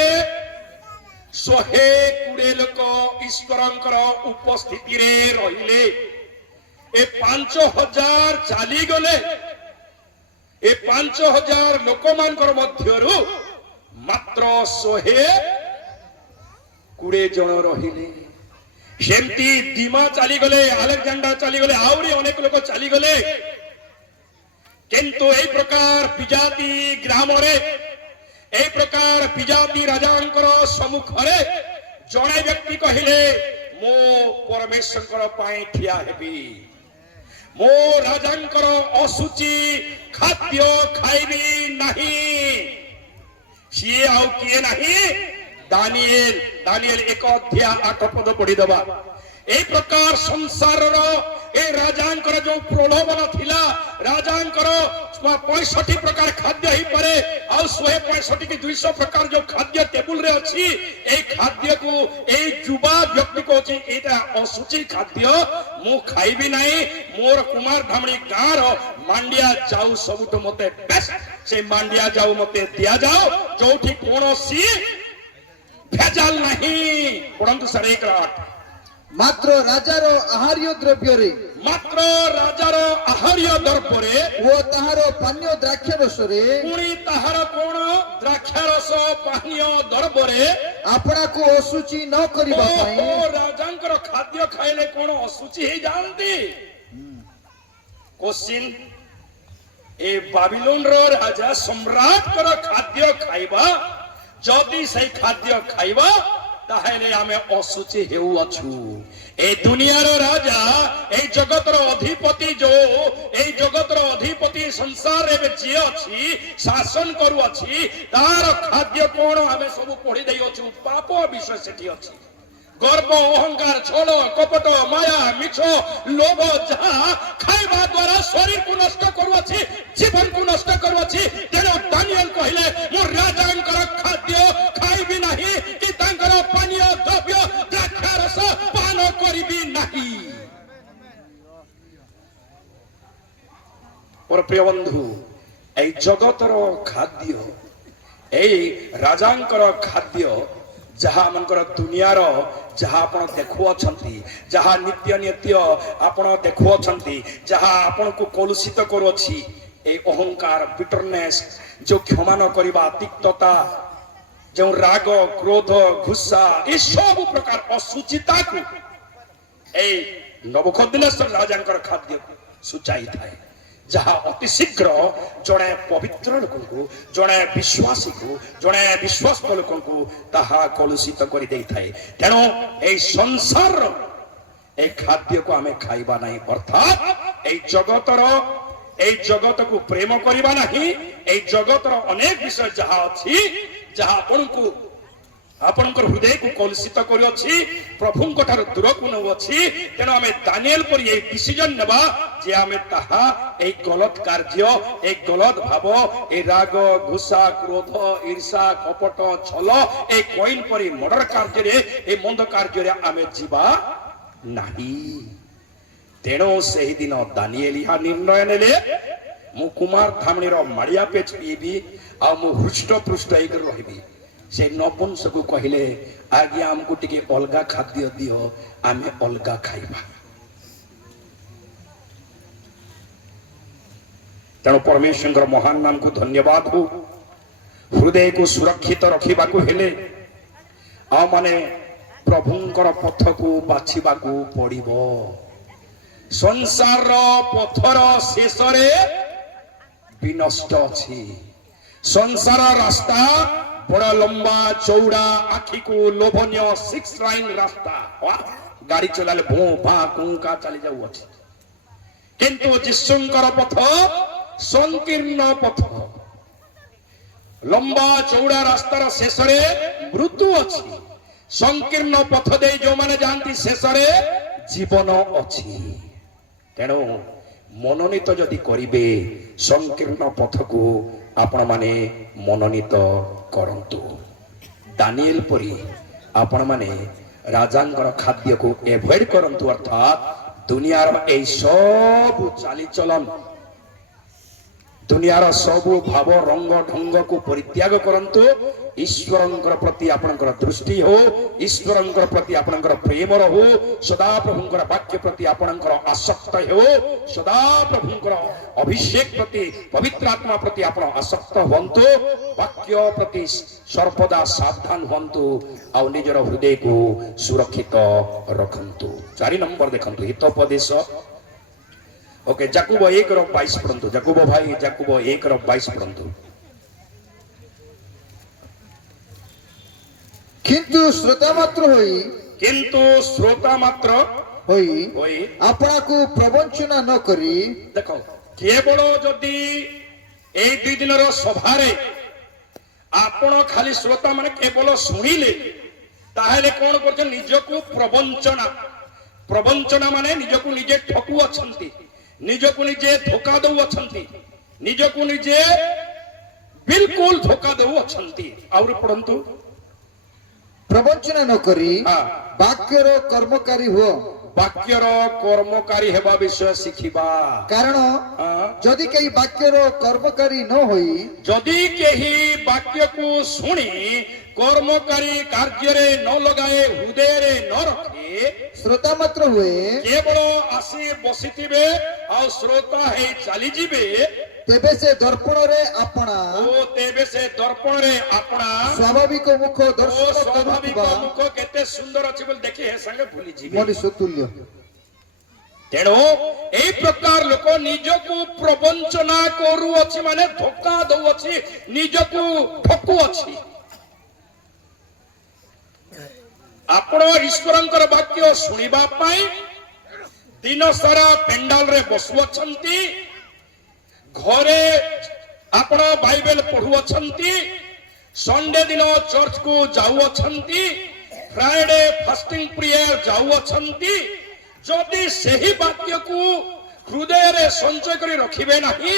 120 लोक ईश्वरंकर उपस्थिति रे रहिले। ए 5000 चली गले। ए 5000 लोक मानकर मध्यरु मात्र 120 जन रहिले। सेमती दिमा चली गले अलेक्जेंडर चली गले आउरी अनेक लोक चली गले। किंतु एई प्रकार पिजाती ग्राम रे एई प्रकार पिजाती राजांकर सम्मुख रे जणे व्यक्ति कहिले मो परमेश्वर पाई ठिया हेबी मो राजांकर असुचि खाद्य खाइबी नाही। सिए आउ किए नाही? दानिएल 1 अध्याय 8 पद पढ़ी दबा। ए प्रकार संसार ए राजांकर जो प्रलोभन थिला राजांकर 65 प्रकार खाद्य ही परे आ 165 की 200 प्रकार जो खाद्य टेबल रे अछि ए खाद्य को ए युवा व्यक्ति को अछि एटा असुचि खाद्य मु खाइबी नाही। मोर कुमार धामणी गार मांडिया जाऊ सबुठ मते बेस्ट से मांडिया जाऊ मते दिया जाओ जोठी कोनोसी भेजाल नहीं। परंतु 1:8 मात्र राजार आहार्य द्रव्य रे वो ताहार पानीय द्राक्षारस रे पुणी ताहार कोण द्राक्षारस पानीय द्रव्य रे आपना को असुचि न करिबा पई राजांकर खाद्य खाइले कोण असुचि हे जानती। क्वेश्चन ए बाबिलोन रो राजा सम्राट कर खाद्य खाइबा जदि सही खाद्य खाइबा ताहेले आमे असुचि हेउ अछु। ए दुनिया रो राजा ए जगत रो अधिपति जो ए जगत रो अधिपति संसार रे जे अछि शासन करू अछि तार खाद्य कोन आमे सब पढी देइ अछु। पाप विषय सेठी अछि। गर्व अहंकार छल कपट माया मिछ लोभ जहा खाइबा द्वारा शरीर को नष्ट करू अछि जीवन को नष्ट करू अछि। तेनो दानिएल कहिले मो राजांकर खाद्य खाइबी नाही कि तांकर पानीय द्रव्य द्राक्षारस पान करिबी नाही। और प्रिय बंधु ए जगतर खाद्य ए राजांकर खाद्य जहा मनकर दुनियार जहा आपण देखु अछंती जहा नित्य नित्य आपण देखु अछंती जहा आपण को कलुषित करू अछि ए अहंकार बिटरनेस जो क्षमा न करिबा तिक्तता जो राग क्रोध गुस्सा ए सब प्रकार असुचिता को ए नबुकदनेस्वर राजांकर खाद्य सुचाई थाए जहा अति शीघ्र जड़े पवित्र लोक को जड़े विश्वासी को जड़े विश्वास लोक को ताहा कलुषित कर दे थाए। तेणु ए संसार ए खाद्य को आमे खाइबा नहीं अर्थात ए जगत को प्रेम करिबा नहीं। ए जगतर अनेक विषय जहा अछि जहा आपनकर हृदय को कलुषित करि अछि प्रभुंक ठार दूर को न अछि। तेनो आमे दानिएल पर ए डिसीजन नेबा जे आमे ताहा ए गलत कार्य ए गलत भाव ए राग गुस्सा क्रोध ईर्षा कपट छल ए कोइन परि मर्डर कार्य रे ए मंद कार्य रे आमे जीवा नाही। तेनो सेहि दिन दानिएल या निर्णय नेले मु कुमार धामणी रो माड़िया पेच पीबी आ मु हृष्ट पृष्ठ होकर रहिबी। से नपुंसक को कहले आज्ञा हमको टिके अलगा खाद्य दियो आमे अलगा खाइबा। तेणु परमेश्वर महान नाम को धन्यवाद हो हृदय को सुरक्षित रखा हेले आ माने प्रभुंकर पथ को बाछिबा को पड़िबो संसार पथर शेष विनष्ट अछि संसार रास्ता बड़ा लंबा चौड़ा आखि को लोभनीय 6 लाइन रास्ता गाड़ी चलाले भो भा कुंका चली जाऊ अछि किंतु जिसुंकर पथ संकीर्ण पथ लंबा चौड़ा रास्तार शेष मृत्यु अछि संकीर्ण पथ दे जो माने जानती शेष जीवन अछि तेणु मनोनीत जदि करिबे संकीर्ण पथ को आपण माने मनोनीत करंतु दानिएल परी आपण माने राजांकर खाद्य को एवॉइड करंतु अर्थात दुनियार ए सब चाली चलन दुनियार सबु भाव रंग ढंग को परित्याग करंतु ईश्वरंकर प्रति आपणकर दृष्टि हो ईश्वरंकर प्रति आपणकर प्रेम हो सदा प्रभुंकर वाक्य प्रति आपणकर आसक्त हो सदा प्रभुंकर अभिषेक प्रति पवित्र आत्मा प्रति आपण आसक्त हुंतु वाक्य प्रति सर्वदा सावधान हुंतु आ निजर हृदय को सुरक्षित रखंतु 4 नंबर देखंतु हितोपदेश ओके जाकुब 1:22 पढ़ंतु जाकुब भाई जाकुब 1:22 पढ़ंतु किंतु श्रोता मात्र होई आपना को प्रवंचना न करी देखो केवल जदि ए 2 दिन रो सभा रे आपण खाली श्रोता माने केवल सुनिले ताहेले कोन करछ निजको प्रवंचना माने निजको निजे ठकु अछंती निजको निजे धोखा दउ अछंती निजको निजे बिल्कुल धोखा दउ अछंती और पढ़ंतु प्रवंचना न करी वाक्यर कर्मकारी हो वाक्यर कर्मकारी हेबा विषय शिखिबा कारण जदि कई वाक्यर कर्मकारी न होई जदि केही वाक्य को सुनी कर्मकारी कार्य रे न लगाए हृदय रे न रखे श्रोता मात्र हुए केवल आसी बसिथिबे आ श्रोता हे चली जिबे तेबे से दर्पण रे अपना तेबे से दर्पण रे अपना स्वाभाविक मुख दर्शन स्वाभाविक मुख केते सुंदर अछि बोल देखि हे संगे भूली जिबे मनुष्य तुल्य तेणु एई प्रकार लोक निजको प्रवंचना करू अछि माने धोखा दउ अछि निजको ठकू अछि आपण ईश्वरंकर वाक्य सुनिबा पाई दिन सारा पेंडाल रे बसु अछंती घरे आपण बाइबल पढ़ु अछंती संडे दिन चर्च को जाऊ अछंती फ्राइडे फास्टिंग प्रेयर जाऊ अछंती जदि सही वाक्य को हृदय रे संचय करी रखिबे नाही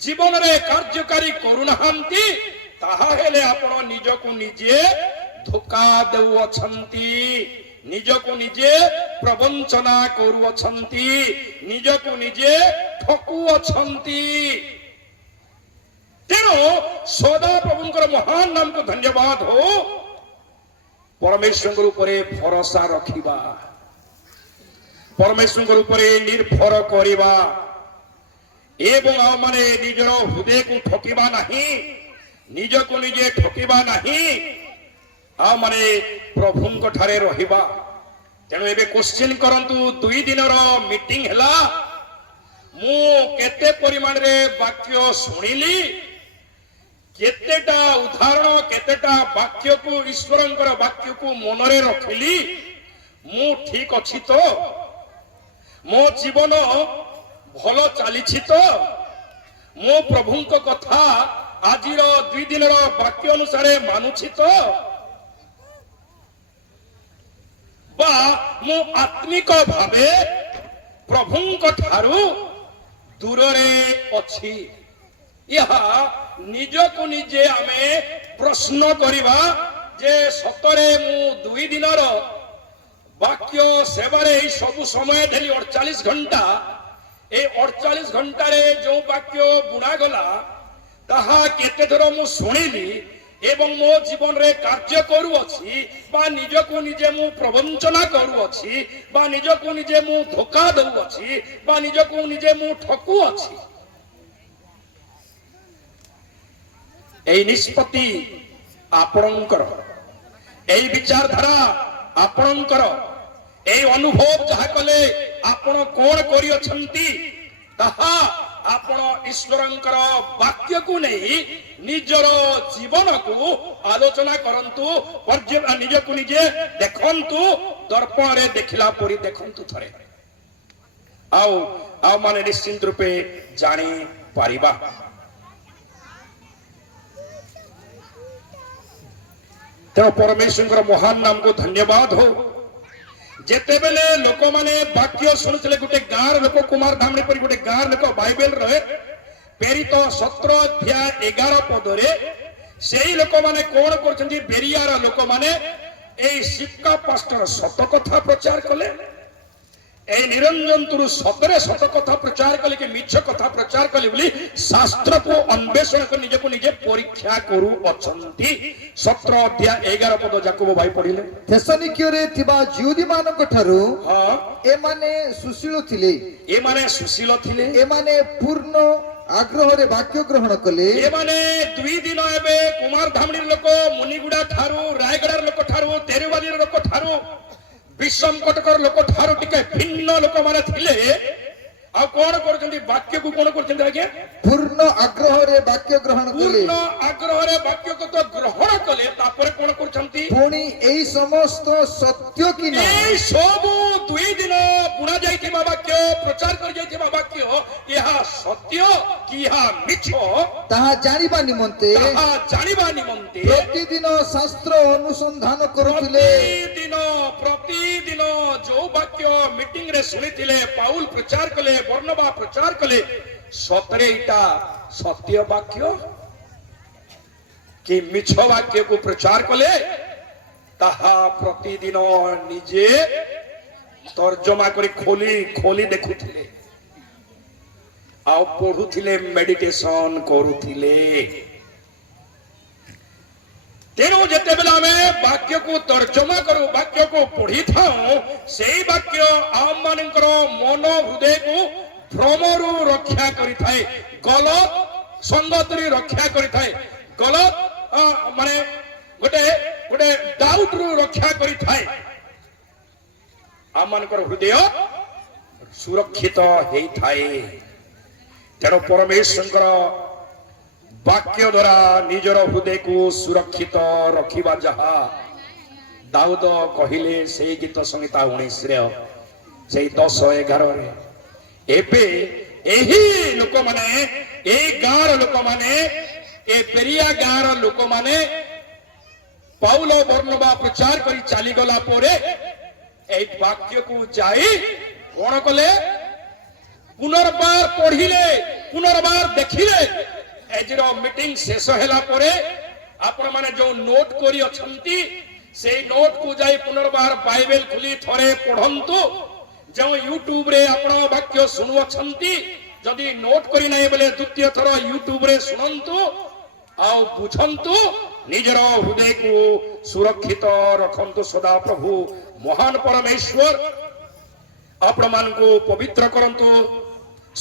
जीवन रे कार्यकारी करू नाहंती ताहा हेले आपण निजको निजे धोखा देउ अछंती निजको निजे प्रवंचना करू अछंती निजको निजे ठकू अछंती तेणु सदा प्रभुंकर महान नाम को धन्यवाद हो परमेश्वर उपरे भरोसा रखिबा परमेश्वर उपरे निर्भर करिबा एवं आ माने निजर हृदय को ठकिबा नाही निजको निजे ठकिबा नाही आ माने प्रभुंक ठारे रहिबा तेणु एबे क्वेश्चन करंतु 2 दिन रो मीटिंग हला मु केते परिमाण रे वाक्य सुनिली केतेटा उदाहरण केतेटा वाक्य को ईश्वरंकर वाक्य को मन रे रखिली मु ठीक अछि तो मो जीवन भलो चलीछि तो मो प्रभुंक कथा आजिर 2 दिन रो वाक्य अनुसार मानुछि तो बा मु आत्मिक भावे प्रभुंक ठारू दूर रे अछि यहा निजको निजे आमे प्रश्न करिबा जे सतरे मु 2 दिन रो वाक्य सेवारे सब समय धेली 48 घंटा ए 48 घंटा रे जो वाक्य बुणा गला ताहा केते थरो मु सुनिली एवं मो जीवन रे कार्य करू अछि बा निजको निजे मु प्रवंचना करू अछि बा निजको निजे मु धोखा दउ अछि बा निजको निजे मु ठकू अछि এই নিষ্পত্তি ଆପଣଙ୍କର, এই ବିଚାରଧାରା ଆପଣଙ୍କର, এই ଅନୁଭବ ଯାହା କଲେ ଆପଣ କଣ କରିଅଛନ୍ତି ତାହା ଆପଣ ଈଶ୍ୱରଙ୍କର ବାକ୍ୟକୁ ନେଇ ନିଜର ଜୀବନକୁ ଆଲୋଚନା କରନ୍ତୁ, ନିଜକୁ ନିଜେ ଦେଖନ୍ତୁ, ଦର୍ପଣରେ ଦେଖିଲା ପରି ଦେଖନ୍ତୁ ଥରେ, ଆଉ ମାନେ ନିଶ୍ଚିନ୍ତ ରୂପେ ଜାଣିପାରିବା। ତେଣୁ ପରମେଶ୍ୱରଙ୍କର ମହାନ ନାମକୁ ଧନ୍ୟବାଦ ହଉ। ଯେତେବେଳେ ଲୋକମାନେ ବାକ୍ୟ ଶୁଣୁଥିଲେ, ଗୋଟେ ଗାଁର ଲୋକ, କୁମାର ଧାମଣୀ ପରି ଗୋଟେ ଗାଁର ଲୋକ ବାଇବେଲ ରହେ ପ୍ରେରିତ 17 ଅଧ୍ୟାୟ 11 ପଦରେ ସେଇ ଲୋକମାନେ କଣ କରୁଛନ୍ତି, ବେରିଆର ଲୋକମାନେ ଏଇ ଶିକ୍ଷା ପାଷ୍ଟର ସତ କଥା ପ୍ରଚାର କଲେ, এই নিরঞ্জন তুরু সতরে সত কথা প্রচার কলে কি মিছ কথা প্রচার কলে বলি শাস্ত্রকু অন্বেষণ করে নিজেকু নিজে পরীক্ষা করু অছন্তি। 17 অধ্যায় 11 পদ যাকব ভাই পড়িলে। থেসনিকিওরে থিবা জিউদি ମାନଙ୍କ ଠାରୁ হ্যাঁ এমানে সুশীল ଥିଲେ, এমানে সুশীল ଥିଲେ, এমানে পূর্ণ আগ্রহরে বাক্য গ্রহণ কলে, এমানে 2 দিন এবে কুমার ধামণীর লোক, মুনিগুড়া ঠারু, রায়গড়ার লোক ঠারু, তেরুবালির লোক ঠারু, ବିଷମ କଟକର ଲୋକ ଠାରୁ ଟିକେ ଭିନ୍ନ ଲୋକମାନେ ଥିଲେ। ଆଉ କଣ କରୁଛନ୍ତି, ବାକ୍ୟକୁ କଣ କରୁଛନ୍ତି ଆଜ୍ଞା, ପୂର୍ଣ୍ଣ ଆଗ୍ରହରେ ବାକ୍ୟ ଗ୍ରହଣ କଲେ, ପୂର୍ଣ୍ଣ ଆଗ୍ରହରେ ବାକ୍ୟକୁ ତ ଗ୍ରହଣ କଲେ, ତାପରେ କଣ କରୁଛନ୍ତି, ପୁଣି ଏଇ ସମସ୍ତ ସତ୍ୟ କି ନା ଏଇ ସବୁ 2 ଦିନ ବୁଣା ଯାଇଥିବା ବାକ୍ୟ, ପ୍ରଚାର କରି ଯାଇଥିବା ବାକ୍ୟ, ଏହା ସତ୍ୟ କି ଏହା ମିଛ ତାହା ଜାଣିବା ନିମନ୍ତେ ପ୍ରତିଦିନ ଶାସ୍ତ୍ର ଅନୁସନ୍ଧାନ କରୁଥିଲେ। ପ୍ରତିଦିନ ଯୋଉ ବାକ୍ୟ ମିଟିଂ ରେ ଶୁଣିଥିଲେ, ପାଉଲ ପ୍ରଚାର କଲେ, ବର୍ଣ୍ଣବା ପ୍ରଚାର କଲେ, ସତରେ ଏଇଟା ସତ୍ୟ ବାକ୍ୟ କି ମିଛ ବାକ୍ୟକୁ ପ୍ରଚାର କଲେ, ତାହା ପ୍ରତିଦିନ ନିଜେ ତର୍ଜମା କରି ଖୋଲି ଦେଖୁଥିଲେ, ଆଉ ପଢୁଥିଲେ, ମେଡିଟେସନ କରୁଥିଲେ। ତେଣୁ ଯେତେବେଳେ ଆମେ ବାକ୍ୟକୁ ତର୍ଜମା କରୁ, ବାକ୍ୟକୁ ପଢିଥାଉ, ସେଇ ବାକ୍ୟ ଆମମାନଙ୍କର ମନ ହୃଦୟକୁ ଭ୍ରମରୁ ରକ୍ଷା କରିଥାଏ, ଗଲତ ସଙ୍ଗତିରୁ ରକ୍ଷା କରିଥାଏ, ଗଲତ ମାନେ ଗୋଟେ ଡାଉଟ ରୁ ରକ୍ଷା କରିଥାଏ। ଆମମାନଙ୍କର ହୃଦୟ ସୁରକ୍ଷିତ ହେଇଥାଏ। ତେଣୁ ପରମେଶ୍ୱରଙ୍କର ବାକ୍ୟ ଦ୍ୱାରା ନିଜର ହୃଦୟକୁ ସୁରକ୍ଷିତ ରଖିବା, ଯାହା ଦାଉଦ କହିଲେ ସେଇ ଗୀତ ସଂହିତା 19ରେ ସେଇ 10-11ରେ। ଏବେ ଏହି ଲୋକମାନେ, ଏଇ ଗାଁର ଲୋକମାନେ, ଏ ବେରିଆ ଗାଁର ଲୋକମାନେ ପାଉଲ ବର୍ଣ୍ଣବା ପ୍ରଚାର କରି ଚାଲିଗଲା ପରେ এই বাক্যକୁ যাই কোন কলে, পুনর্বার পড়িলে, পুনর্বার দেখিলে। এজর মিটিং শেষ হেলা পরে আপন মানে যে নোট করি অছন্তি, সেই নোট কু যাই পুনর্বার বাইবেল খুলি থরে পড়ন্তু। যে ইউটিউব রে আপন বাক্য শুনু অছন্তি, যদি নোট করি নাই বলে দ্বিতীয় থর ইউটিউব রে শুনন্তু, আও বুঝন্তু, নিজের হৃদয়କୁ সুরক্ষিত রখন্তু। সদা প্রভু মহান পরমেশ্বর ଆପଣ ମାନଙ୍କୁ ପବିତ୍ର କରନ୍ତୁ,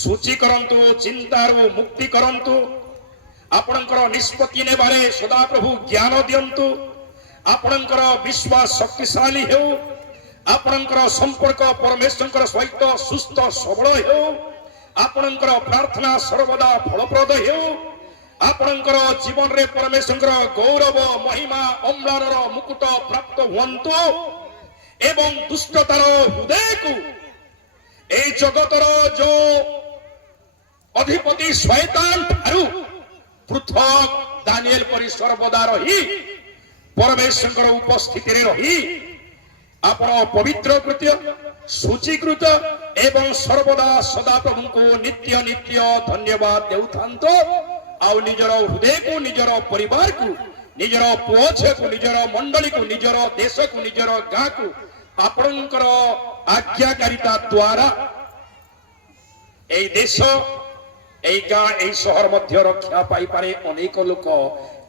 ସୂଚି କରନ୍ତୁ, ଚିନ୍ତାରୁ ମୁକ୍ତି କରନ୍ତୁ, ଆପଣଙ୍କର ନିଷ୍ପତ୍ତି ନେବାରେ ସଦାପ୍ରଭୁ ଜ୍ଞାନ ଦିଅନ୍ତୁ, ଆପଣଙ୍କର ବିଶ୍ୱାସ ଶକ୍ତିଶାଳୀ ହେଉ, ଆପଣଙ୍କର ସମ୍ପର୍କ ପରମେଶ୍ୱରଙ୍କର ସହିତ ସୁସ୍ଥ ସବଳ ହେଉ, ଆପଣଙ୍କର ପ୍ରାର୍ଥନା ସର୍ବଦା ଫଳପ୍ରଦ ହେଉ, ଆପଣଙ୍କର ଜୀବନରେ ପରମେଶ୍ୱରଙ୍କର ଗୌରବ ମହିମା ଅମ୍ଳାନର ମୁକୁଟ ପ୍ରାପ୍ତ ହୁଅନ୍ତୁ, ଏବଂ ଦୁଷ୍ଟତାର ହୃଦୟକୁ এই জগতর যে অধিপতি শয়তান ঠারু পৃথক দানিয়েল পরি সর্বদা রহি পরমেশ্বরଙ୍କର উপস্থিতিରେ রহি ଆପଣ ପବିତ୍ରକୃତ, ସୂଚୀକୃତ ଏବଂ ସର୍ବଦା ସଦାପ୍ରଭୁଙ୍କୁ ନିତ୍ୟ ନିତ୍ୟ ଧନ୍ୟବାଦ ଦେଉଥାନ୍ତୁ। ଆଉ ନିଜର ହୃଦୟକୁ, ନିଜର ପରିବାରକୁ, ନିଜର ପୁଅ ଝିଅକୁ, ନିଜର ମଣ୍ଡଳୀକୁ, ନିଜର ଦେଶକୁ, ନିଜର ଗାଁକୁ ଆପଣଙ୍କର ଆଜ୍ଞାକାରିତା ଦ୍ୱାରା এই দেশ, এই গাঁ, এই সহর মধ্যে রক্ষা পাইপারে। অনেক লোক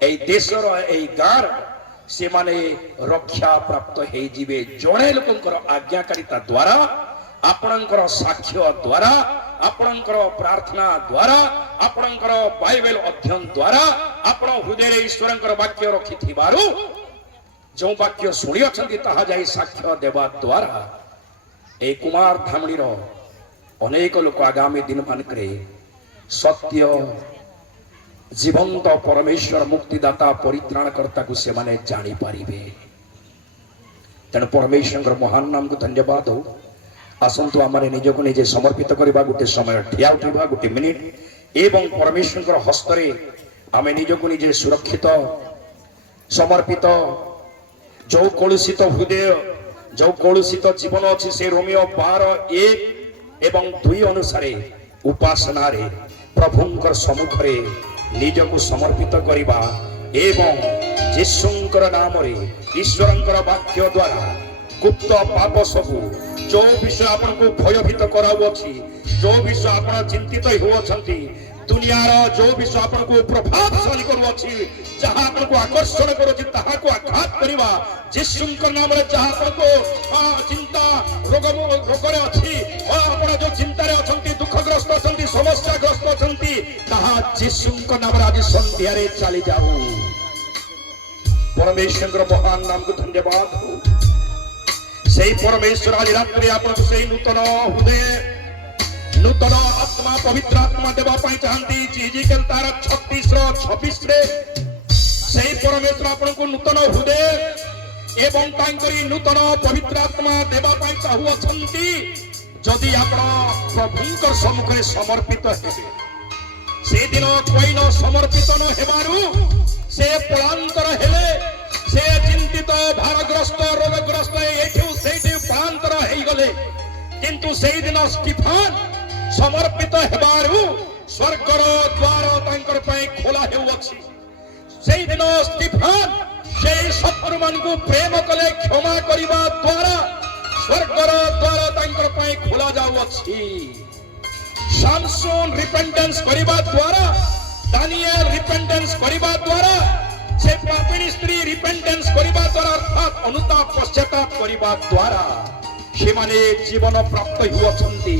এই দেশর, এই গাঁর সেমানে রক্ষা প্রাপ্ত হয়ে জনে লোকଙ୍କର আজ্ঞাকারিতা দ্বারা, ଆପଣଙ୍କର ସାକ୍ଷ୍ୟ ଦ୍ୱାରା, ଆପଣଙ୍କର ପ୍ରାର୍ଥନା ଦ୍ୱାରା, ଆପଣଙ୍କର ବାଇବେଲ ଅଧ୍ୟୟନ ଦ୍ୱାରା ଆପଣ ହୃଦୟରେ ଈଶ୍ୱରଙ୍କର ବାକ୍ୟ ରଖିଥିବାରୁ ଯେଉଁ ବାକ୍ୟ ଶୁଣି ଅଛନ୍ତି ତାହା ଯାଇ ସାକ୍ଷ୍ୟ ଦେବା ଦ୍ୱାରା এই কুমার ধামড়ির অনেক লোক আগামী দিন মানকরে সত্য জীবন্ত পরমেশ্বর মুক্তিদাতা পরিত্রাণকর্তাକୁ ସେମାନେ ଜାଣିପାରିବେ। ତେଣୁ ପରମେଶ୍ୱରଙ୍କର ମହାନ ନାମକୁ ଧନ୍ୟବାଦ ହଉ। ଆସନ୍ତୁ ଆମେ ନିଜକୁ ନିଜେ ସମର୍ପିତ କରିବା, ଗୋଟେ ସମୟ ଠିଆ ଉଠିବା, ଗୋଟେ ମିନିଟ, ଏବଂ ପରମେଶ୍ୱରଙ୍କର ହସ୍ତରେ ଆମେ ନିଜକୁ ନିଜେ ସୁରକ୍ଷିତ ସମର୍ପିତ। ଯେଉଁ କଳୁଷିତ ହୃଦୟ, ଯେଉଁ କଳୁଷିତ ଜୀବନ ଅଛି, ସେ ରୋମିଓ 12:1 ଏବଂ 2 ଅନୁସାରେ ଉପାସନାରେ ପ୍ରଭୁଙ୍କର ସମ୍ମୁଖରେ ନିଜକୁ ସମର୍ପିତ କରିବା ଏବଂ ଯୀଶୁଙ୍କର ନାମରେ ଈଶ୍ୱରଙ୍କର ବାକ୍ୟ ଦ୍ୱାରା ଗୁପ୍ତ ପାପ ସବୁ, ଯେଉଁ ବିଷୟ ଆପଣଙ୍କୁ ଭୟଭୀତ କରାଉଅଛି, ଯେଉଁ ବିଷୟ ଆପଣ ଚିନ୍ତିତ ହେଉଅଛନ୍ତି, ଦୁନିଆର ଯେଉଁ ବିଷୟ ଆପଣଙ୍କୁ ପ୍ରଭାବଶାଳୀ କରୁଅଛି, ଯାହା ଆପଣଙ୍କୁ ଆକର୍ଷଣ କରୁଛି ତାହାକୁ ଆଘାତ କରିବା, ଯୀଶୁଙ୍କ ନାମରେ ଯାହା ଆପଣଙ୍କୁ ଚିନ୍ତା ରୋଗରେ ଅଛି, ଆପଣ ଯେଉଁ ଚିନ୍ତାରେ ଅଛନ୍ତି, ଦୁଃଖଗ୍ରସ୍ତ ଅଛନ୍ତି, ସମସ୍ୟାଗ୍ରସ୍ତ ଅଛନ୍ତି, ତାହା ଯୀଶୁଙ୍କ ନାମରେ ଆଜି ସନ୍ଧ୍ୟାରେ ଚାଲିଯାଉ। ପରମେଶ୍ୱରଙ୍କର ମହାନ ନାମକୁ ଧନ୍ୟବାଦ ହଉ। সেই পরমেশ্বর আজ রাত্রে আপনার সেই নূতন হৃদয়ে নূতন আত্মা পবিত্র আত্মা দেওয়া পাই চাহান্তি। ইজিকেল তার 36:26 সেই পরমেশ্বর আপনার নূতন হৃদয় এবং তাঙ্করি নূতন পবিত্র আত্মা দেওয়া পাই চাহুଅଛନ୍ତି। যদি আপনার প্রভুঙ্কর সম্মুখে সমর্পিত হেবে, সেদিন কইন সমর্পিত ন হেবারু সে পলান্তর হেলে, সে চিন্তিত ভারগ্রস্ত রোগগ্রস্ত এঠু সেইটি পলান্তর হইগলে, কিন্তু সেই দিন স্টিফান সমর্পিত হেবারু স্বর্গর দ্বার তাঙ্কর পাই খোলা হেউଅଛି। সেই দিন স্টিফান সেই শত্রু মানকু প্রেম কলে ক্ষমা করিবা দ্বারা স্বর্গর দ্বার তাঙ্কর পাই খোলা যাউଅଛି। শামসুন রিপেন্টেন্স করিবা দ্বারা, দানিয়েল রিপেন্টেন্স করিবা দ্বারা, সে পাপিনী স্ত্রী রিপেন্টেন্স করিবা দ্বারা অর্থাৎ অনুতাপ পশ্চাতাপ করিবা দ্বারা সেমানে জীবন প্রাপ্ত হেউଅଛନ୍ତି।